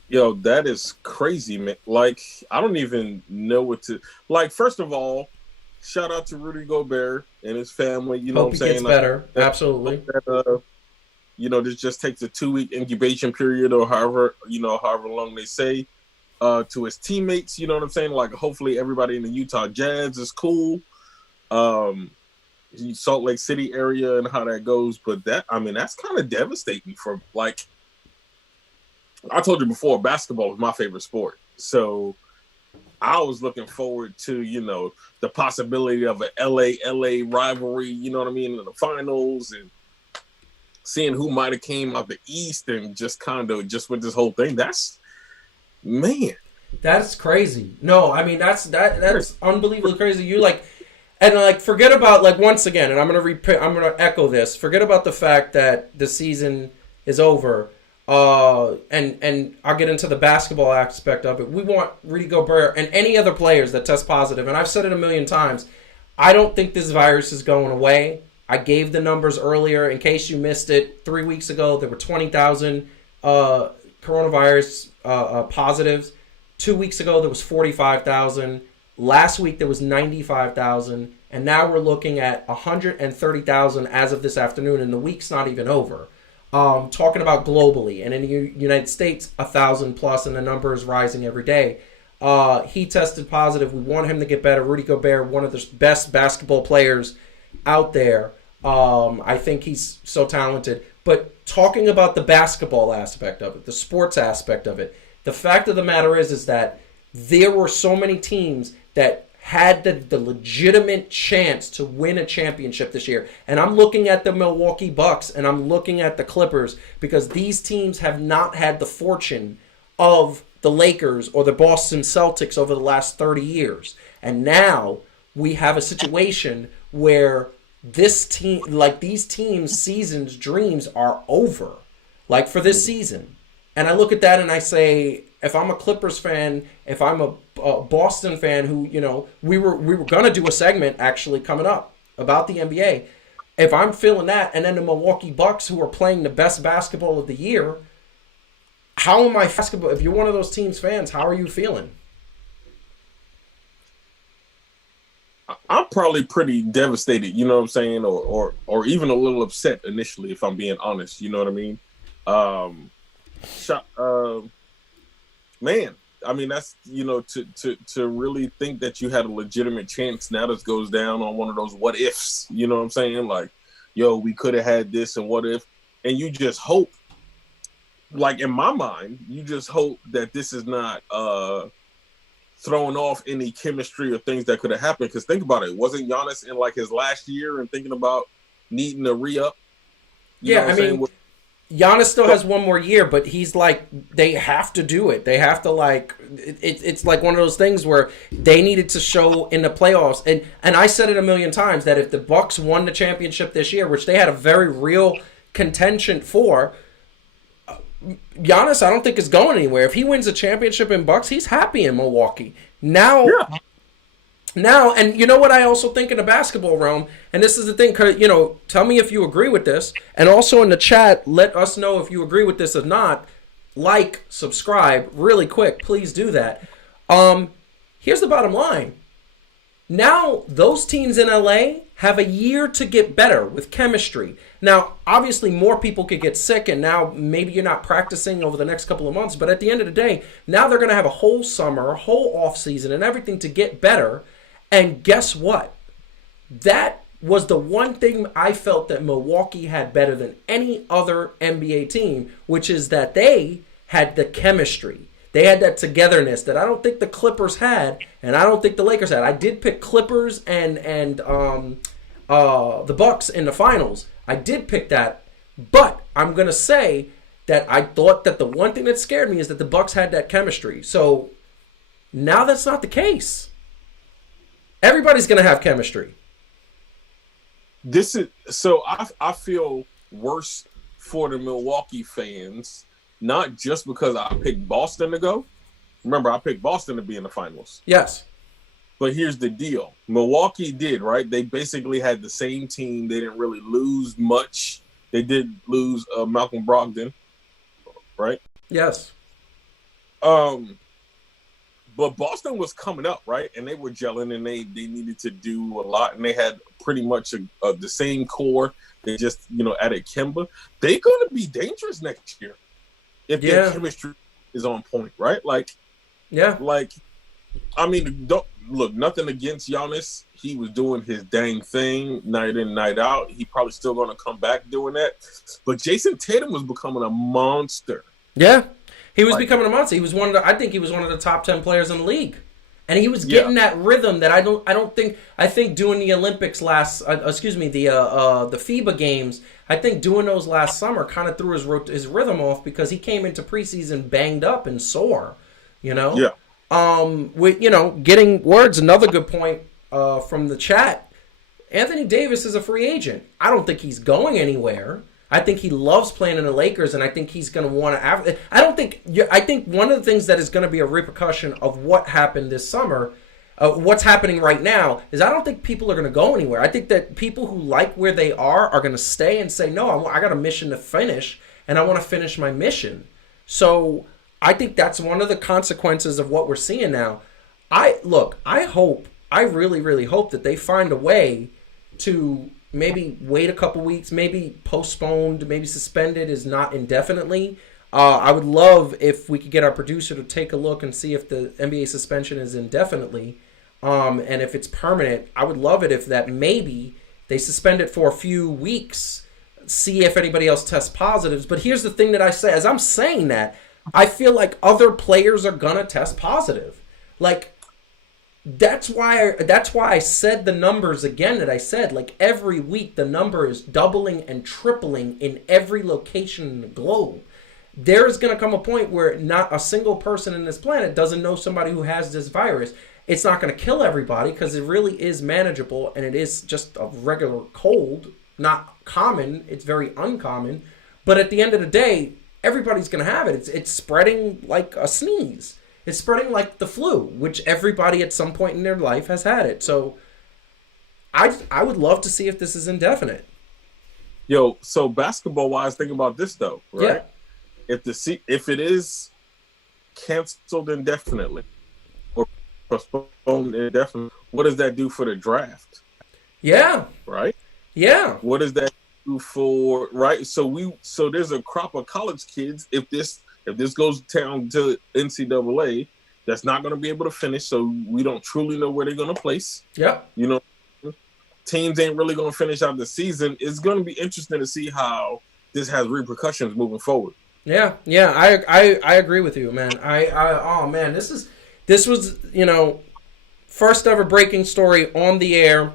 Yo, that is crazy, man. Like, I don't even know what to like. First of all, shout out to Rudy Gobert and his family. You know what Hope I'm he gets saying? Like, better. Absolutely. this just takes a 2 week incubation period, or however long they say. To his teammates, you know what I'm saying? Like, hopefully everybody in the Utah Jazz is cool. Um, Salt Lake City area and how that goes, but that's kind of devastating for, like, I told you before, basketball is my favorite sport. So I was looking forward to, the possibility of an LA rivalry, you know what I mean, in the finals, and seeing who might have came out the East, and just kind of just with this whole thing. That's, man. That's crazy. No, I mean that's unbelievably crazy. You like, and like, forget about, like, once again, and I'm gonna echo this. Forget about the fact that the season is over. And I'll get into the basketball aspect of it. We want Rudy Gobert and any other players that test positive, and I've said it a million times. I don't think this virus is going away. I gave the numbers earlier. In case you missed it, 3 weeks ago there were 20,000 coronavirus positives. 2 weeks ago there was 45,000. Last week there was 95,000, and now we're looking at 130,000 as of this afternoon, and the week's not even over. Talking about globally, and in the United States, 1,000 plus, and the number is rising every day. He tested positive. We want him to get better. Rudy Gobert, one of the best basketball players out there. I think he's so talented. But talking about the basketball aspect of it, the sports aspect of it, the fact of the matter is that there were so many teams that had the legitimate chance to win a championship this year. And I'm looking at the Milwaukee Bucks, and I'm looking at the Clippers, because these teams have not had the fortune of the Lakers or the Boston Celtics over the last 30 years. And now we have a situation where these teams' seasons, dreams are over, like, for this season. And I look at that and I say, if I'm a Clippers fan, if I'm a Boston fan, who, we were gonna do a segment actually coming up about the NBA. If I'm feeling that, and then the Milwaukee Bucks, who are playing the best basketball of the year, how am I basketball? If you're one of those teams fans, how are you feeling? I'm probably pretty devastated, you know what I'm saying, or even a little upset initially, if I'm being honest. You know what I mean? Um, Man, I mean, that's, to really think that you had a legitimate chance. Now this goes down on one of those what ifs. You know what I'm saying? Like, yo, we could have had this, and what if? And you just hope, like, in my mind, you just hope that this is not throwing off any chemistry or things that could have happened. Because think about it, wasn't Giannis in like his last year and thinking about needing a re-up? Yeah, I mean, Giannis still has one more year, but he's like, they have to do it. They have to like, it's like one of those things where they needed to show in the playoffs. And I said it a million times that if the Bucks won the championship this year, which they had a very real contention for, Giannis, I don't think is going anywhere. If he wins a championship in Bucks, he's happy in Milwaukee. Now, and you know what I also think in the basketball realm, and this is the thing, tell me if you agree with this, and also in the chat, let us know if you agree with this or not. Like, subscribe, really quick, please do that. Here's the bottom line. Now, those teams in LA have a year to get better with chemistry. Now, obviously, more people could get sick, and now maybe you're not practicing over the next couple of months, but at the end of the day, now they're going to have a whole summer, a whole offseason, and everything to get better. And guess what? That was the one thing I felt that Milwaukee had better than any other NBA team, which is that they had the chemistry. They had that togetherness that I don't think the Clippers had, and I don't think the Lakers had. I did pick Clippers and the Bucks in the finals. I did pick that, but I'm gonna say that I thought that the one thing that scared me is that the Bucks had that chemistry. So now that's not the case. Everybody's gonna have chemistry. I feel worse for the Milwaukee fans. Not just because I picked Boston to go. Remember, I picked Boston to be in the finals. Yes. But here's the deal. Milwaukee did, right? They basically had the same team. They didn't really lose much. They did lose Malcolm Brogdon, right? Yes. But Boston was coming up, right? And they were gelling, and they needed to do a lot. And they had pretty much the same core. They just, added Kemba. They're going to be dangerous next year. If their chemistry is on point, right? I mean, don't look, nothing against Giannis. He was doing his dang thing night in, night out. He probably still going to come back doing that. But Jason Tatum was becoming a monster. Yeah, he was becoming a monster. He was I think he was one of the top 10 players in the league. And he was getting that rhythm that I think doing the Olympics the FIBA games, I think doing those last summer kind of threw his rhythm off because he came into preseason banged up and sore, Yeah. Getting words, another good point from the chat. Anthony Davis is a free agent. I don't think he's going anywhere. I think he loves playing in the Lakers, and I think he's going to want to. I think one of the things that is going to be a repercussion of what happened this summer, what's happening right now, is I don't think people are going to go anywhere. I think that people who like where they are going to stay and say, no, I got a mission to finish, and I want to finish my mission. So I think that's one of the consequences of what we're seeing now. I really, really hope that they find a way to maybe wait a couple weeks, maybe postponed, maybe suspended is not indefinitely. I would love if we could get our producer to take a look and see if the NBA suspension is indefinitely. And if it's permanent, I would love it if that maybe they suspend it for a few weeks, see if anybody else tests positives. But here's the thing that I say, as I'm saying that, I feel like other players are going to test positive. Like, that's why I said the numbers again that I said. Like, every week the number is doubling and tripling in every location in the globe. There is going to come a point where not a single person in this planet doesn't know somebody who has this virus. It's not going to kill everybody because it really is manageable, and it is just a regular cold. Not common. It's very uncommon. But at the end of the day, everybody's going to have it. It's spreading like a sneeze. It's spreading like the flu, which everybody at some point in their life has had it. So I would love to see if this is indefinite. Yo, so basketball-wise, think about this, though, right? Yeah. If it is canceled indefinitely or postponed indefinitely, what does that do for the draft? Yeah. Right? Yeah. What does that do for, right? So there's a crop of college kids, if this goes down to NCAA, that's not going to be able to finish, so we don't truly know where they're going to place. Yep. Teams ain't really going to finish out the season. It's going to be interesting to see how this has repercussions moving forward. Yeah, I agree with you, man. Oh man, this This was, first ever breaking story on the air.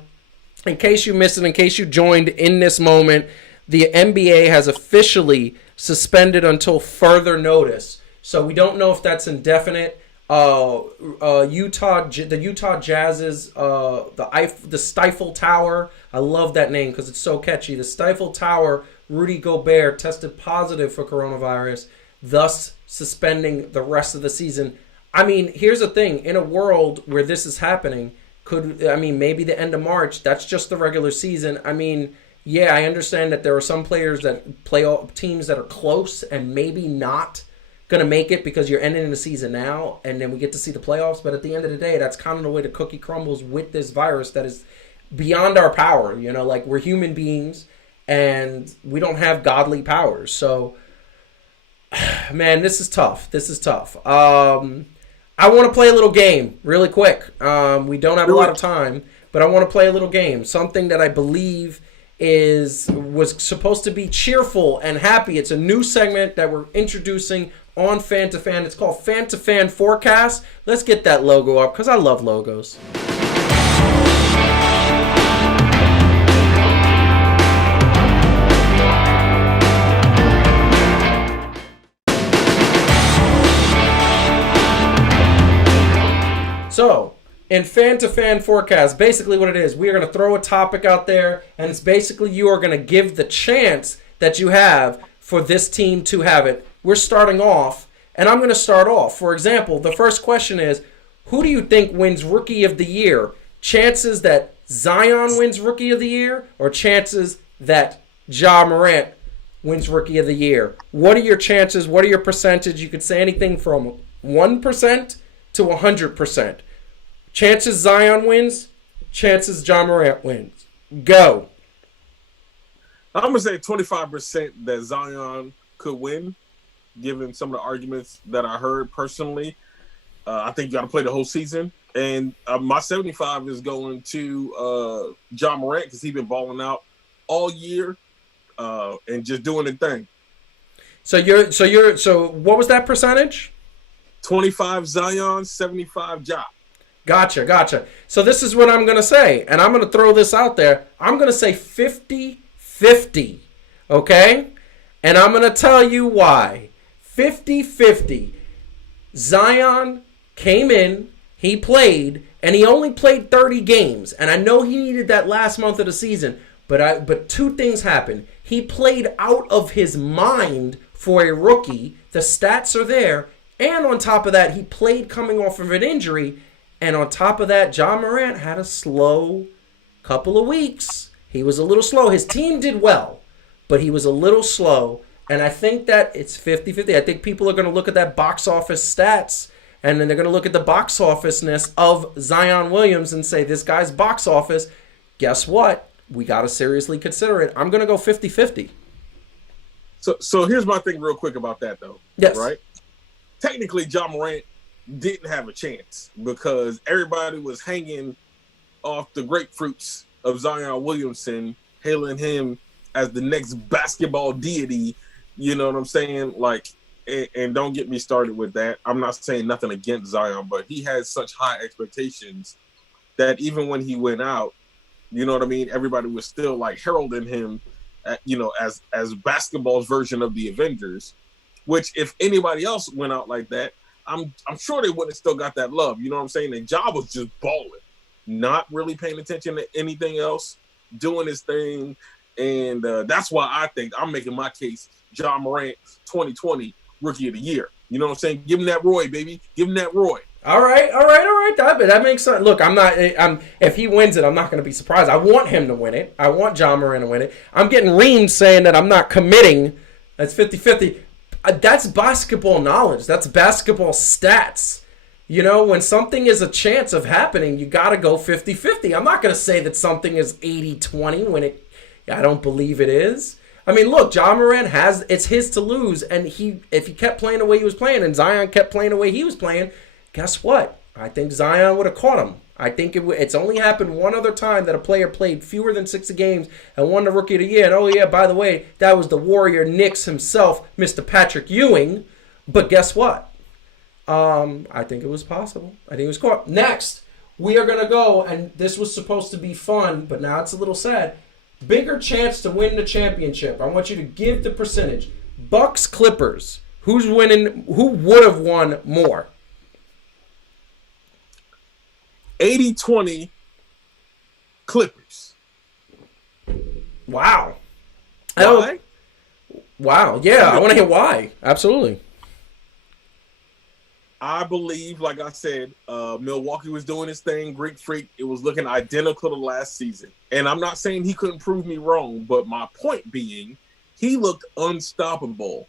In case you missed it, in case you joined in this moment, the NBA has officially suspended until further notice. So we don't know if that's indefinite. The Utah Jazz's the Stifle Tower. I love that name because it's so catchy. The Stifle Tower. Rudy Gobert tested positive for coronavirus, thus suspending the rest of the season. I mean, here's the thing: in a world where this is happening, maybe the end of March. That's just the regular season. I mean, yeah, I understand that there are some players that play teams that are close and maybe not going to make it because you're ending the season now and then we get to see the playoffs. But at the end of the day, that's kind of the way the cookie crumbles with this virus that is beyond our power. Like we're human beings and we don't have godly powers. So, man, this is tough. I want to play a little game really quick. We don't have a lot of time, but I want to play a little game. Something that I believe was supposed to be cheerful and happy. It's a new segment that we're introducing on Fan to Fan. It's called Fan to Fan Forecast. Let's get that logo up because I love logos. So, in Fan to Fan Forecast, basically what it is, we are going to throw a topic out there, and it's basically you are going to give the chance that you have for this team to have it. We're starting off, and I'm going to start off. For example, the first question is, who do you think wins Rookie of the Year? Chances that Zion wins Rookie of the Year, or chances that Ja Morant wins Rookie of the Year? What are your chances? What are your percentage? You could say anything from 1% to 100%. Chances Zion wins, chances Ja Morant wins. Go. I'm going to say 25% that Zion could win, given some of the arguments that I heard personally. I think you got to play the whole season. And my 75 is going to Ja Morant because he's been balling out all year and just doing the thing. So what was that percentage? 25 Zion, 75 Ja. Gotcha. So this is what I'm going to say, and I'm going to throw this out there. I'm going to say 50-50, okay? And I'm going to tell you why. 50-50. Zion came in, he played, and he only played 30 games. And I know he needed that last month of the season, but two things happened. He played out of his mind for a rookie. The stats are there. And on top of that, he played coming off of an injury. And on top of that, Ja Morant had a slow couple of weeks. He was a little slow. His team did well, but he was a little slow. And I think that it's 50-50. I think people are going to look at that box office stats, and then they're going to look at the box office-ness of Zion Williams and say, this guy's box office, guess what? We got to seriously consider it. I'm going to go 50-50. So here's my thing real quick about that, though. Yes. Right? Technically, Ja Morant didn't have a chance because everybody was hanging off the grapefruits of Zion Williamson, hailing him as the next basketball deity. You know what I'm saying? Like, and don't get me started with that. I'm not saying nothing against Zion, but he had such high expectations that even when he went out, you know what I mean? Everybody was still like heralding him, as basketball's version of the Avengers. Which, if anybody else went out like that, I'm sure they would have still got that love. You know what I'm saying? And Ja was just balling, not really paying attention to anything else, doing his thing. And that's why I think I'm making my case, Ja Morant 2020 Rookie of the Year. You know what I'm saying? Give him that Roy, baby. Give him that Roy. All right. That makes sense. Look, if he wins it, I'm not going to be surprised. I want him to win it. I want Ja Morant to win it. I'm getting reamed saying that I'm not committing. That's 50-50. That's basketball knowledge. That's basketball stats. When something is a chance of happening, you got to go 50-50. I'm not going to say that something is 80-20 when I don't believe it is. I mean, look, Ja Morant it's his to lose, and if he kept playing the way he was playing and Zion kept playing the way he was playing, guess what? I think Zion would have caught him. I think it's only happened one other time that a player played fewer than 60 games and won the Rookie of the Year. And oh yeah, by the way, that was the Warrior Knicks himself, Mr. Patrick Ewing. But guess what? I think it was possible. I think it was cool. Next, we are going to go, and this was supposed to be fun, but now it's a little sad. Bigger chance to win the championship. I want you to give the percentage. Bucks, Clippers. Who's winning? Who would have won more? 80-20 Clippers. Wow. Why? Wow. Yeah, I want to hear why. Absolutely. I believe, like I said, Milwaukee was doing his thing. Greek Freak, it was looking identical to last season. And I'm not saying he couldn't prove me wrong, but my point being, he looked unstoppable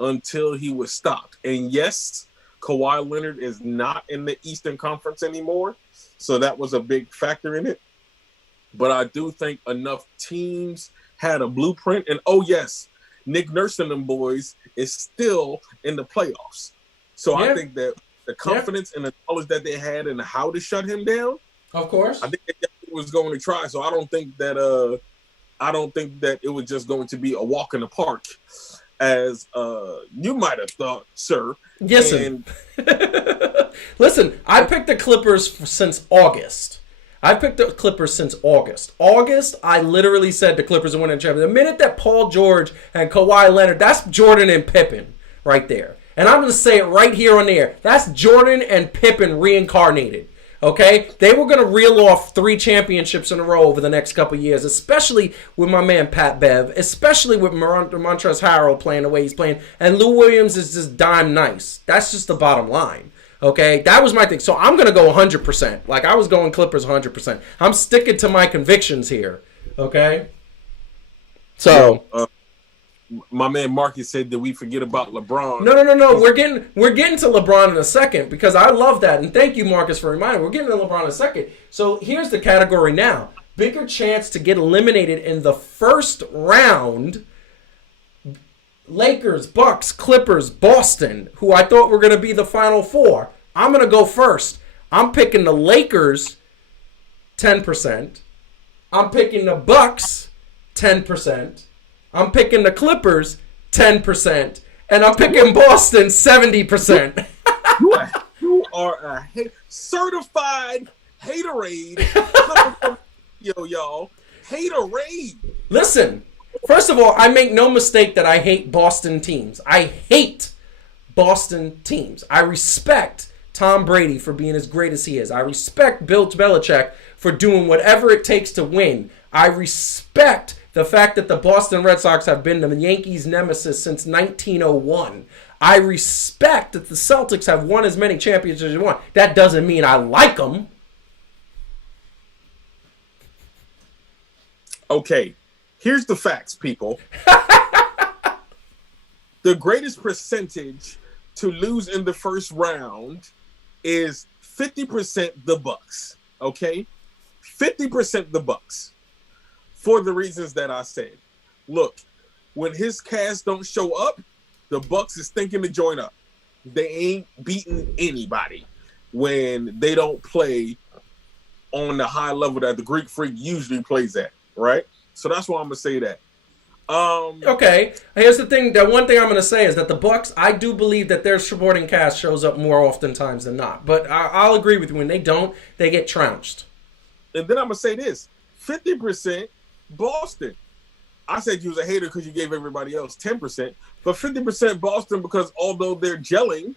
until he was stopped. And yes, Kawhi Leonard is not in the Eastern Conference anymore, so that was a big factor in it. But I do think enough teams had a blueprint. And, oh, yes, Nick Nurse and them boys is still in the playoffs. So I think that the confidence and the knowledge that they had and how to shut him down, of course, I think they was going to try. So I don't think that it was just going to be a walk in the park, as you might have thought, sir. Yes. Listen, I picked the Clippers since August. August, I literally said the Clippers are winning the championship. The minute that Paul George and Kawhi Leonard, that's Jordan and Pippen right there. And I'm going to say it right here on the air. That's Jordan and Pippen reincarnated. Okay? They were going to reel off 3 championships in a row over the next couple of years, especially with my man Pat Bev, especially with Montrezl Harrell playing the way he's playing. And Lou Williams is just dime nice. That's just the bottom line. Okay? That was my thing. So I'm going to go 100%. Like, I was going Clippers 100%. I'm sticking to my convictions here. Okay? So... my man Marcus said that we forget about LeBron. No. We're getting to LeBron in a second because I love that. And thank you, Marcus, for reminding me. We're getting to LeBron in a second. So here's the category now. Bigger chance to get eliminated in the first round. Lakers, Bucks, Clippers, Boston, who I thought were going to be the Final Four. I'm going to go first. I'm picking the Lakers, 10%. I'm picking the Bucks, 10%. I'm picking the Clippers, 10%. And I'm picking Boston, 70%. You are a certified haterade. Y'all. Haterade. Listen, first of all, I make no mistake that I hate Boston teams. I hate Boston teams. I respect Tom Brady for being as great as he is. I respect Bill Belichick for doing whatever it takes to win. I respect the fact that the Boston Red Sox have been the Yankees' nemesis since 1901. I respect that the Celtics have won as many championships as they won. That doesn't mean I like them. Okay, here's the facts, people. The greatest percentage to lose in the first round is 50% the Bucks. Okay? 50% the Bucks. For the reasons that I said. Look, when his cast don't show up, the Bucks is thinking to join up. They ain't beating anybody when they don't play on the high level that the Greek Freak usually plays at, right? So that's why I'm gonna say that. Okay, here's the thing. The one thing I'm gonna say is that the Bucks, I do believe that their supporting cast shows up more oftentimes than not. But I'll agree with you. When they don't, they get trounced. And then I'm gonna say this: 50%. Boston. I said you was a hater because you gave everybody else 10%, but 50% Boston because although they're gelling,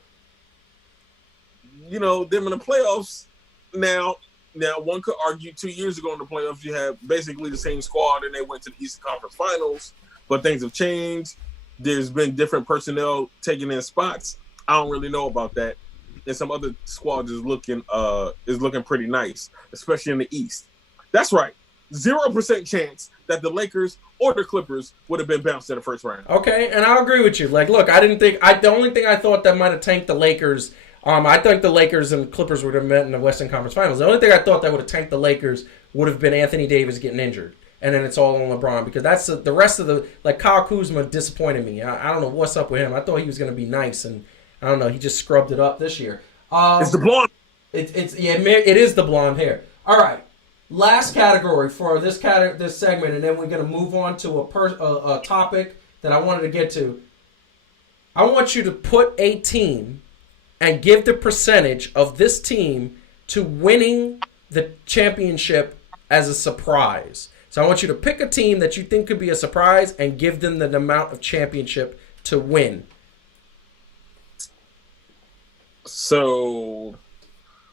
them in the playoffs now one could argue 2 years ago in the playoffs you have basically the same squad and they went to the Eastern Conference Finals, but things have changed. There's been different personnel taking in spots. I don't really know about that. And some other squads is looking pretty nice, especially in the East. That's right. 0% chance that the Lakers or the Clippers would have been bounced in the first round. Okay, and I'll agree with you. Like, look, the only thing I thought that might have tanked the Lakers, I think the Lakers and Clippers would have met in the Western Conference Finals. The only thing I thought that would have tanked the Lakers would have been Anthony Davis getting injured. And then it's all on LeBron because that's the rest of Kyle Kuzma disappointed me. I don't know what's up with him. I thought he was going to be nice, and I don't know. He just scrubbed it up this year. It's the blonde. It is the blonde hair. All right. Last category for this segment, and then we're going to move on to a topic that I wanted to get to. I want you to put a team and give the percentage of this team to winning the championship as a surprise. So I want you to pick a team that you think could be a surprise and give them the amount of championship to win. So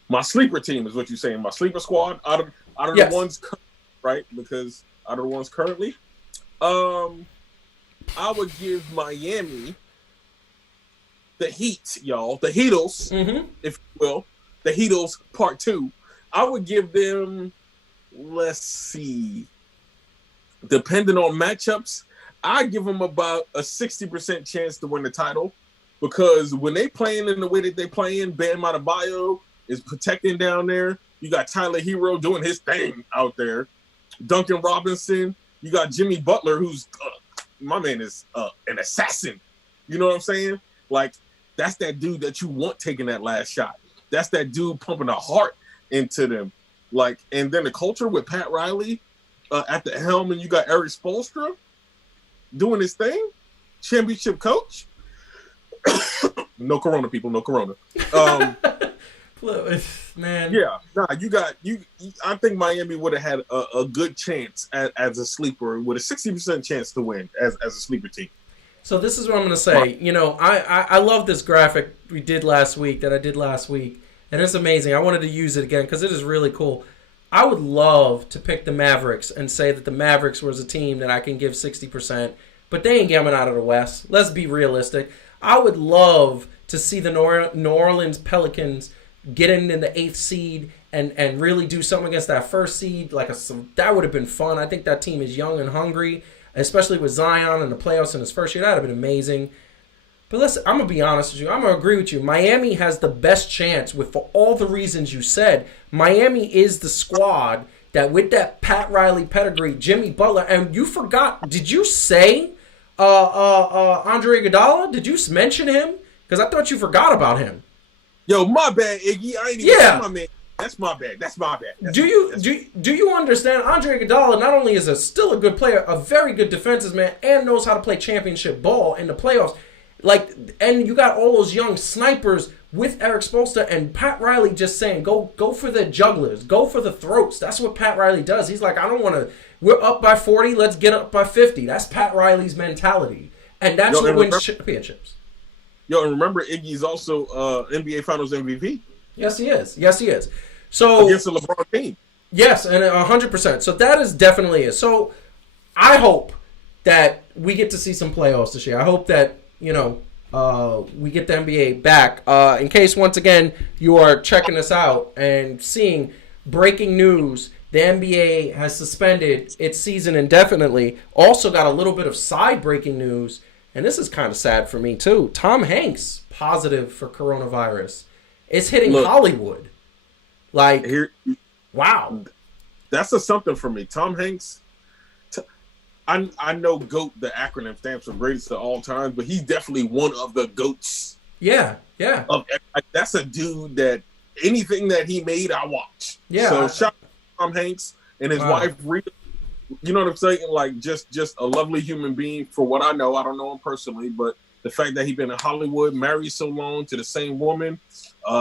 my sleeper team is what you're saying. My sleeper squad out of Yes. the ones, right? Because out of the ones currently, I would give Miami the Heat, y'all, the Heatles, if you will, the Heatles Part 2. I would give them, let's see, depending on matchups, I give them about a 60% chance to win the title, because when they playing in the way that they playing, Bam Adebayo is protecting down there. You got Tyler Hero doing his thing out there. Duncan Robinson. You got Jimmy Butler, who's my man is an assassin. You know what I'm saying? Like, that's that dude that you want taking that last shot. That's that dude pumping a heart into them. Like, and then the culture with Pat Riley at the helm, and you got Eric Spoelstra doing his thing. Championship coach. No corona, people. No corona. Man. Yeah. Nah, you. I think Miami would have had a good chance as a sleeper, with a 60% chance to win as a sleeper team. So this is what I'm going to say. You know, I love this graphic I did last week, and it's amazing. I wanted to use it again because it is really cool. I would love to pick the Mavericks and say that the Mavericks was a team that I can give 60%, but they ain't coming out of the West. Let's be realistic. I would love to see the New Orleans Pelicans getting in the 8th seed and really do something against that first seed. That would have been fun. I think that team is young and hungry, especially with Zion in the playoffs in his first year. That would have been amazing. But listen, I'm going to be honest with you. I'm going to agree with you. Miami has the best chance for all the reasons you said. Miami is the squad that, with that Pat Riley pedigree, Jimmy Butler, and you forgot, did you say Andre Iguodala? Did you mention him? Because I thought you forgot about him. Yo, my bad, Iggy. I ain't even my man. That's my bad. Do you understand? Andre Iguodala not only is still a good player, a very good defensive man, and knows how to play championship ball in the playoffs. And you got all those young snipers with Eric Spoelstra and Pat Riley just saying, go for the jugglers, go for the throats. That's what Pat Riley does. He's like, I don't want to. We're up by 40. Let's get up by 50. That's Pat Riley's mentality, and that's what wins championships. Yo, and remember, Iggy's also NBA Finals MVP. Yes, he is. So against the LeBron team. Yes, and 100%. So that is definitely it. So I hope that we get to see some playoffs this year. I hope that we get the NBA back. In case, once again, you are checking us out and seeing breaking news, the NBA has suspended its season indefinitely. Also got a little bit of side breaking news, and this is kind of sad for me too. Tom Hanks positive for coronavirus. It's hitting Hollywood. Wow. That's something for me. Tom Hanks, I know GOAT, the acronym stands for greatest of all time, but he's definitely one of the GOATs. Yeah. That's a dude that anything that he made, I watch. Yeah. So shout out to Tom Hanks and his wife, Rita. You know what I'm saying? Like, just a lovely human being for what I know. I don't know him personally, but the fact that he's been in Hollywood, married so long to the same woman.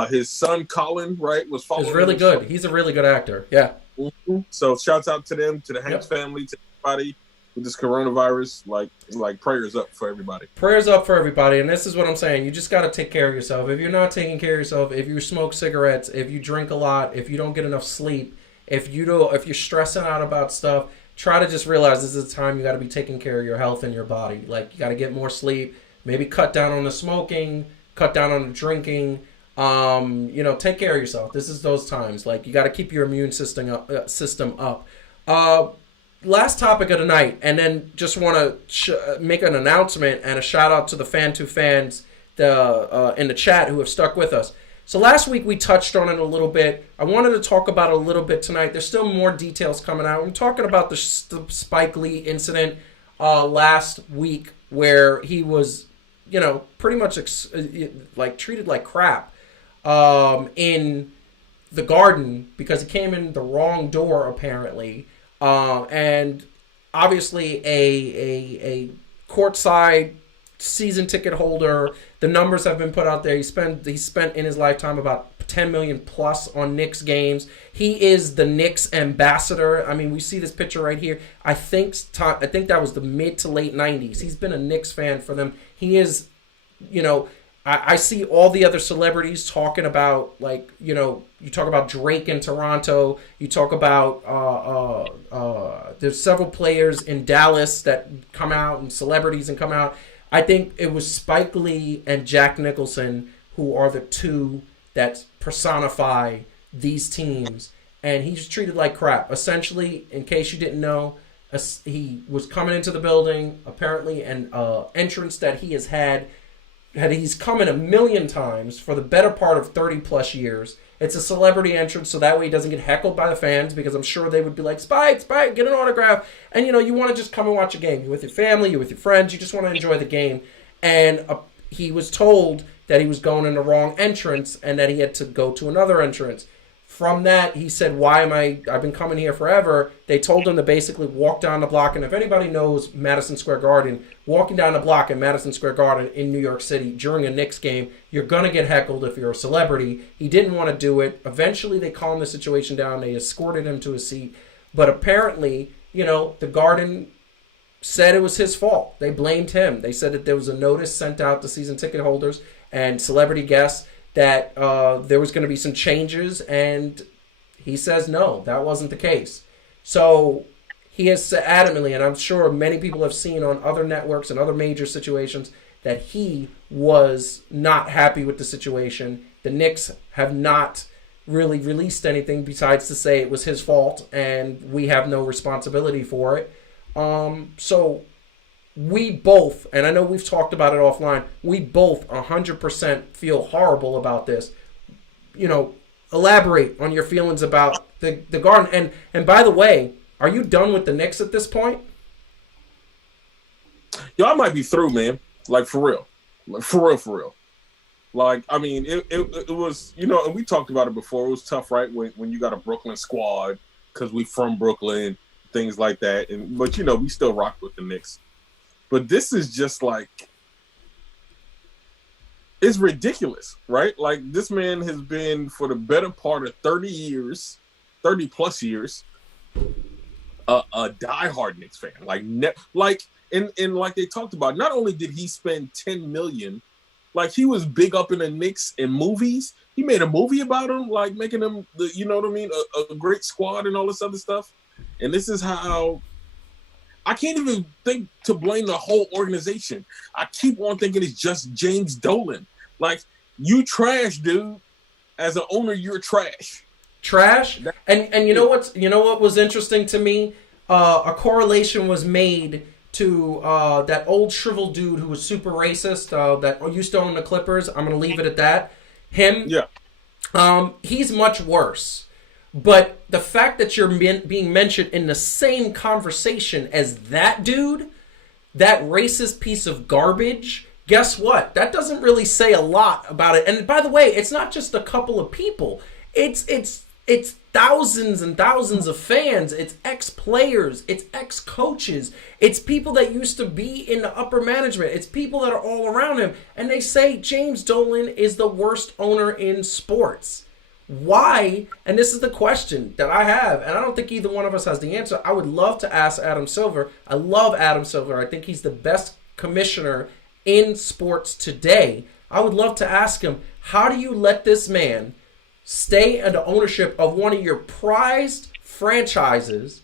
His son, Colin, right, was following. He's really good. He's a really good actor. Yeah. Mm-hmm. So shouts out to them, to the Hanks family, to everybody with this coronavirus. Like prayers up for everybody. Prayers up for everybody. And this is what I'm saying. You just got to take care of yourself. If you're not taking care of yourself, if you smoke cigarettes, if you drink a lot, if you don't get enough sleep, if you're stressing out about stuff, try to just realize this is the time you got to be taking care of your health and your body. Like, you got to get more sleep. Maybe cut down on the smoking, cut down on the drinking. Take care of yourself. This is those times. Like, you got to keep your immune system up. Last topic of the night, and then just want to make an announcement and a shout out to the fans in the chat who have stuck with us. So last week we touched on it a little bit. I wanted to talk about it a little bit tonight. There's still more details coming out. I'm talking about the Spike Lee incident last week, where he was, pretty much treated like crap in the Garden because he came in the wrong door apparently, and obviously a courtside season ticket holder. The numbers have been put out there. He spent in his lifetime about 10 million plus on Knicks games. He is the Knicks ambassador. I mean, we see this picture right here. I think that was the mid to late 90s. He's been a Knicks fan for them. He is, I see all the other celebrities talking about, like, you talk about Drake in Toronto. You talk about there's several players in Dallas that come out, and celebrities and come out. I think it was Spike Lee and Jack Nicholson who are the two that personify these teams, and he's treated like crap. Essentially, in case you didn't know, he was coming into the building, apparently an entrance that he has had he's come in 1,000,000 times for the better part of 30 plus years. It's a celebrity entrance, so that way he doesn't get heckled by the fans, because I'm sure they would be like, Spike, get an autograph. And, you want to just come and watch a game. You're with your family, you're with your friends, you just want to enjoy the game. And he was told that he was going in the wrong entrance and that he had to go to another entrance. From that, he said, I've been coming here forever. They told him to basically walk down the block. And if anybody knows Madison Square Garden, walking down the block in Madison Square Garden in New York City during a Knicks game, you're going to get heckled if you're a celebrity. He didn't want to do it. Eventually, they calmed the situation down. They escorted him to a seat. But apparently, the Garden said it was his fault. They blamed him. They said that there was a notice sent out to season ticket holders and celebrity guests that there was going to be some changes, and he says no, that wasn't the case. So he has said adamantly, and I'm sure many people have seen on other networks and other major situations, that he was not happy with the situation. The Knicks have not really released anything besides to say it was his fault and we have no responsibility for it. So we both, and I know we've talked about it offline, we both 100% feel horrible about this. Elaborate on your feelings about the Garden. And by the way, are you done with the Knicks at this point? Yo, I might be through, man. Like, for real. Like, for real. Like, I mean, it was, and we talked about it before. It was tough, right? When you got a Brooklyn squad, because we from Brooklyn, things like that. But we still rock with the Knicks. But this is just like, it's ridiculous, right? Like, this man has been, for the better part of 30 plus years, a diehard Knicks fan. And like they talked about, not only did he spend $10 million, like, he was big up in the Knicks in movies. He made a movie about him, like making him, a great squad and all this other stuff. And this is how, I can't even think to blame the whole organization. I keep on thinking it's just James Dolan. Like, you trash, dude. As an owner, you're trash. Trash. And you know what was interesting to me? A correlation was made to that old shriveled dude who was super racist that used to own the Clippers. I'm gonna leave it at that. Him. Yeah. He's much worse. But the fact that you're being mentioned in the same conversation as that dude, that racist piece of garbage, guess what? That doesn't really say a lot about it. And by the way, it's not just a couple of people. It's thousands and thousands of fans. It's ex-players. It's ex-coaches. It's people that used to be in the upper management. It's people that are all around him. And they say James Dolan is the worst owner in sports. Why? And this is the question that I have, and I don't think either one of us has the answer. I would love to ask Adam Silver. I love Adam Silver. I think he's the best commissioner in sports today. I would love to ask him, how do you let this man stay under ownership of one of your prized franchises,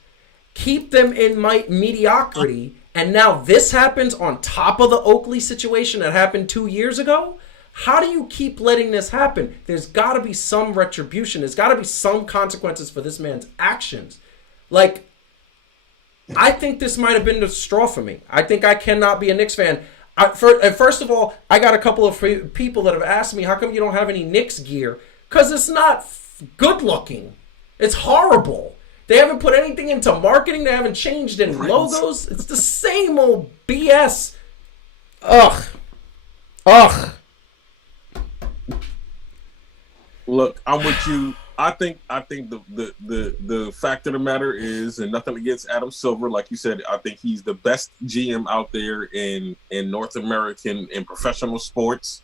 keep them in mediocrity, and now this happens on top of the Oakley situation that happened 2 years ago? How do you keep letting this happen? There's got to be some retribution. There's got to be some consequences for this man's actions. Like, I think this might have been the straw for me. I think I cannot be a Knicks fan. First of all, I got a couple of people that have asked me, how come you don't have any Knicks gear? Because it's not good looking. It's horrible. They haven't put anything into marketing. They haven't changed any logos. It's the same old BS. Ugh. Look, I'm with you I think the fact of the matter is, and nothing against Adam Silver, like you said, I think he's the best GM out there in North American in professional sports.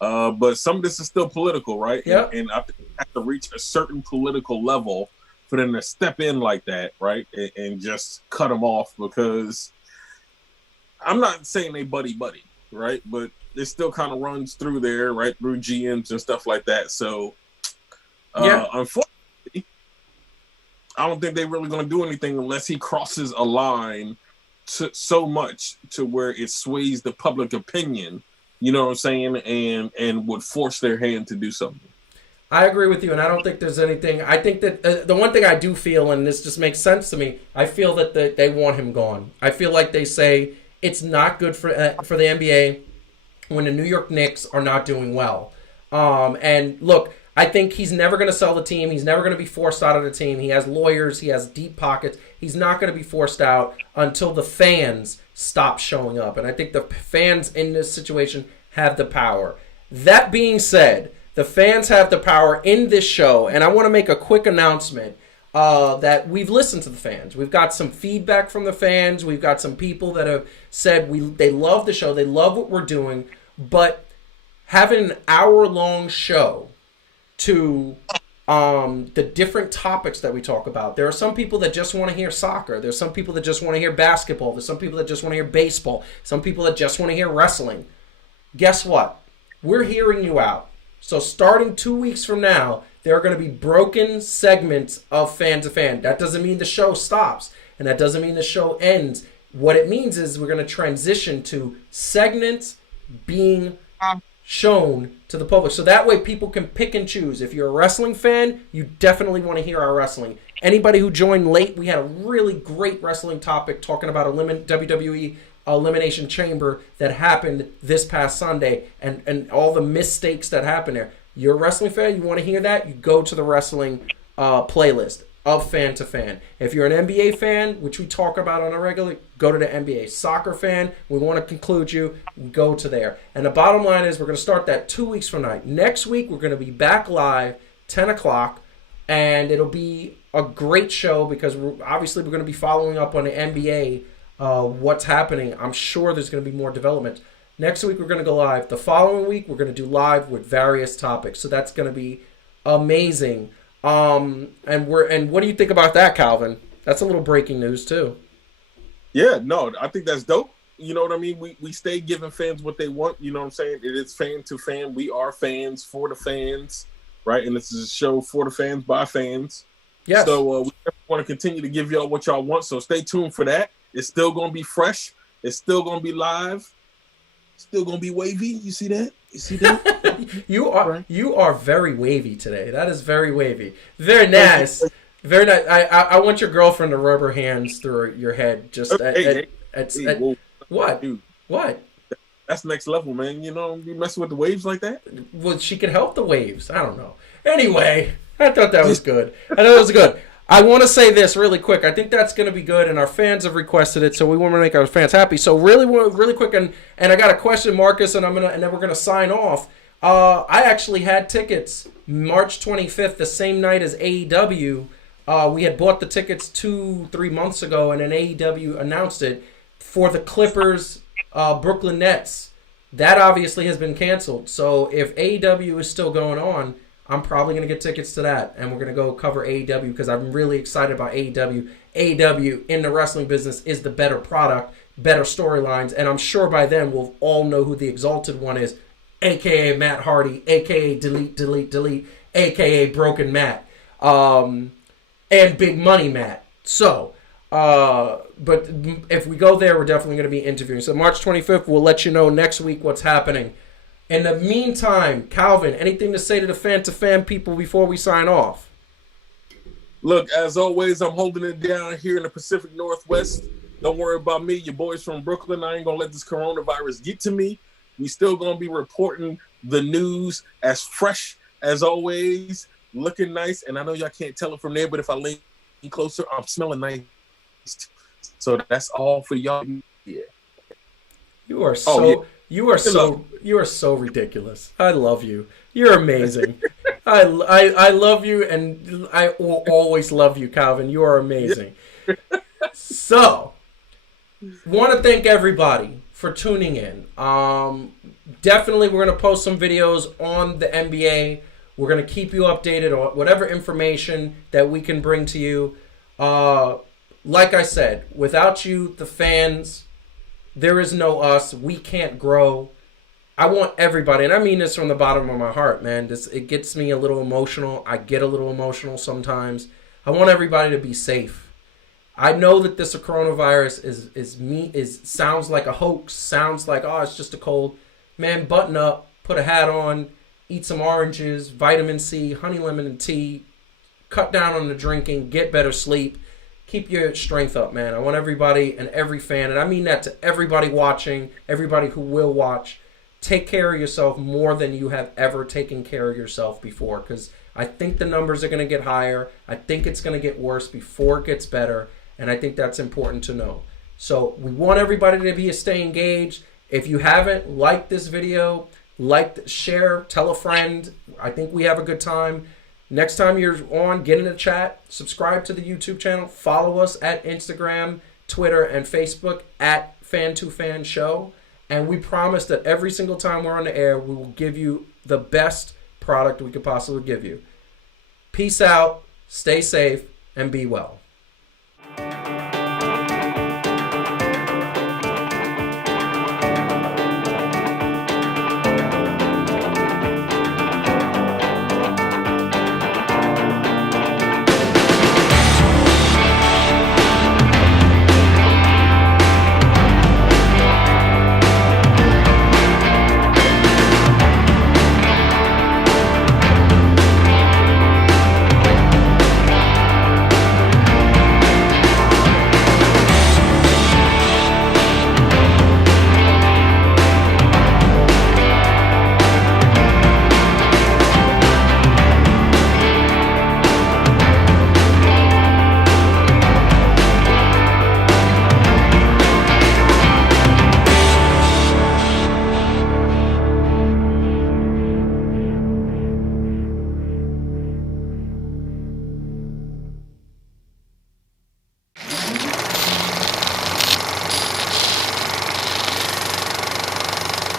But some of this is still political, right? Yeah. And I think you have to reach a certain political level for them to step in like that, right? And just cut them off, because I'm not saying they buddy, right? But it still kind of runs through there, right? Through GMs and stuff like that. So, unfortunately, I don't think they're really going to do anything unless he crosses a line so much to where it sways the public opinion, you know what I'm saying, and would force their hand to do something. I agree with you, and I don't think there's anything. I think that the one thing I do feel, and this just makes sense to me, I feel that they want him gone. I feel like they say it's not good for the NBA when the New York Knicks are not doing well. And look, I think he's never going to sell the team. He's never going to be forced out of the team. He has lawyers. He has deep pockets. He's not going to be forced out until the fans stop showing up. And I think the fans in this situation have the power. That being said, the fans have the power in this show. And I want to make a quick announcement that we've listened to the fans. We've got some feedback from the fans. We've got some people that have said they love the show. They love what we're doing. But having an hour-long show to the different topics that we talk about. There are some people that just want to hear soccer. There's some people that just want to hear basketball. There's some people that just want to hear baseball. Some people that just want to hear wrestling. Guess what? We're hearing you out. So starting 2 weeks from now, there are going to be broken segments of Fan to Fan. That doesn't mean the show stops, and that doesn't mean the show ends. What it means is we're going to transition to segments being shown to the public. So that way people can pick and choose. If you're a wrestling fan, you definitely want to hear our wrestling. Anybody who joined late, we had a really great wrestling topic talking about WWE Elimination Chamber that happened this past Sunday and all the mistakes that happened there. You're a wrestling fan, you want to hear that, you go to the wrestling playlist of Fan to Fan. If you're an NBA fan, which we talk about on a regular, go to the NBA. Soccer fan, we want to conclude you, go to there. And the bottom line is we're going to start that 2 weeks from now. Next week, we're going to be back live, 10 o'clock, and it'll be a great show because we're going to be following up on the NBA, what's happening. I'm sure there's going to be more development. Next week, we're going to go live. The following week, we're going to do live with various topics. So that's going to be amazing. And what do you think about that, Calvin? That's a little breaking news too. Yeah, no, I think that's dope. You know what I mean? We stay giving fans what they want. You know what I'm saying? It is fan to fan. We are fans for the fans, right? And this is a show for the fans by fans. Yes. So we want to continue to give y'all what y'all want. So stay tuned for that. It's still going to be fresh. It's still going to be live. Still going to be wavy. You see that? You see that? You are very wavy today. That is very wavy. Very nice. Very nice. I want your girlfriend to rub her hands through your head. Just what? Dude. What? That's next level, man. You know, you messing with the waves like that? Well, she could help the waves. I don't know. Anyway, I thought that was good. I want to say this really quick. I think that's going to be good, and our fans have requested it, so we want to make our fans happy. So really quick, and I got a question, Marcus, and then we're gonna sign off. I actually had tickets March 25th, the same night as AEW. We had bought the tickets 2-3 months ago, and then AEW announced it for the Clippers, Brooklyn Nets. That obviously has been canceled. So if AEW is still going on, I'm probably going to get tickets to that, and we're going to go cover AEW because I'm really excited about AEW. AEW in the wrestling business is the better product, better storylines, and I'm sure by then we'll all know who the Exalted One is, a.k.a. Matt Hardy, a.k.a. Delete, a.k.a. Broken Matt, and Big Money Matt. So, but if we go there, we're definitely going to be interviewing. So March 25th, we'll let you know next week what's happening. In the meantime, Calvin, anything to say to the fan people before we sign off? Look, as always, I'm holding it down here in the Pacific Northwest. Don't worry about me. Your boys from Brooklyn. I ain't going to let this coronavirus get to me. We still going to be reporting the news as fresh as always, looking nice. And I know y'all can't tell it from there, but if I lean closer, I'm smelling nice. So that's all for y'all. Yeah. You are so ridiculous. I love you. You're amazing. I love you, and I will always love you, Calvin. You are amazing. So, want to thank everybody for tuning in. Definitely, we're going to post some videos on the NBA. We're going to keep you updated on whatever information that we can bring to you. Like I said, without you, the fans, there is no us. We can't grow. I want everybody, and I mean this from the bottom of my heart, man. It gets me a little emotional. I get a little emotional sometimes. I want everybody to be safe. I know that this coronavirus is sounds like a hoax. Sounds like, oh, it's just a cold. Man, button up, put a hat on, eat some oranges, vitamin C, honey lemon and tea. Cut down on the drinking. Get better sleep. Keep your strength up, man. I want everybody and every fan, and I mean that to everybody watching, everybody who will watch. Take care of yourself more than you have ever taken care of yourself before, because I think the numbers are going to get higher. I think it's going to get worse before it gets better, and I think that's important to know. So we want everybody to stay engaged. If you haven't, like this video, share, tell a friend. I think we have a good time. Next time you're on, get in the chat, subscribe to the YouTube channel, follow us at Instagram, Twitter, and Facebook at Fan2Fan Show. And we promise that every single time we're on the air, we will give you the best product we could possibly give you. Peace out, stay safe, and be well.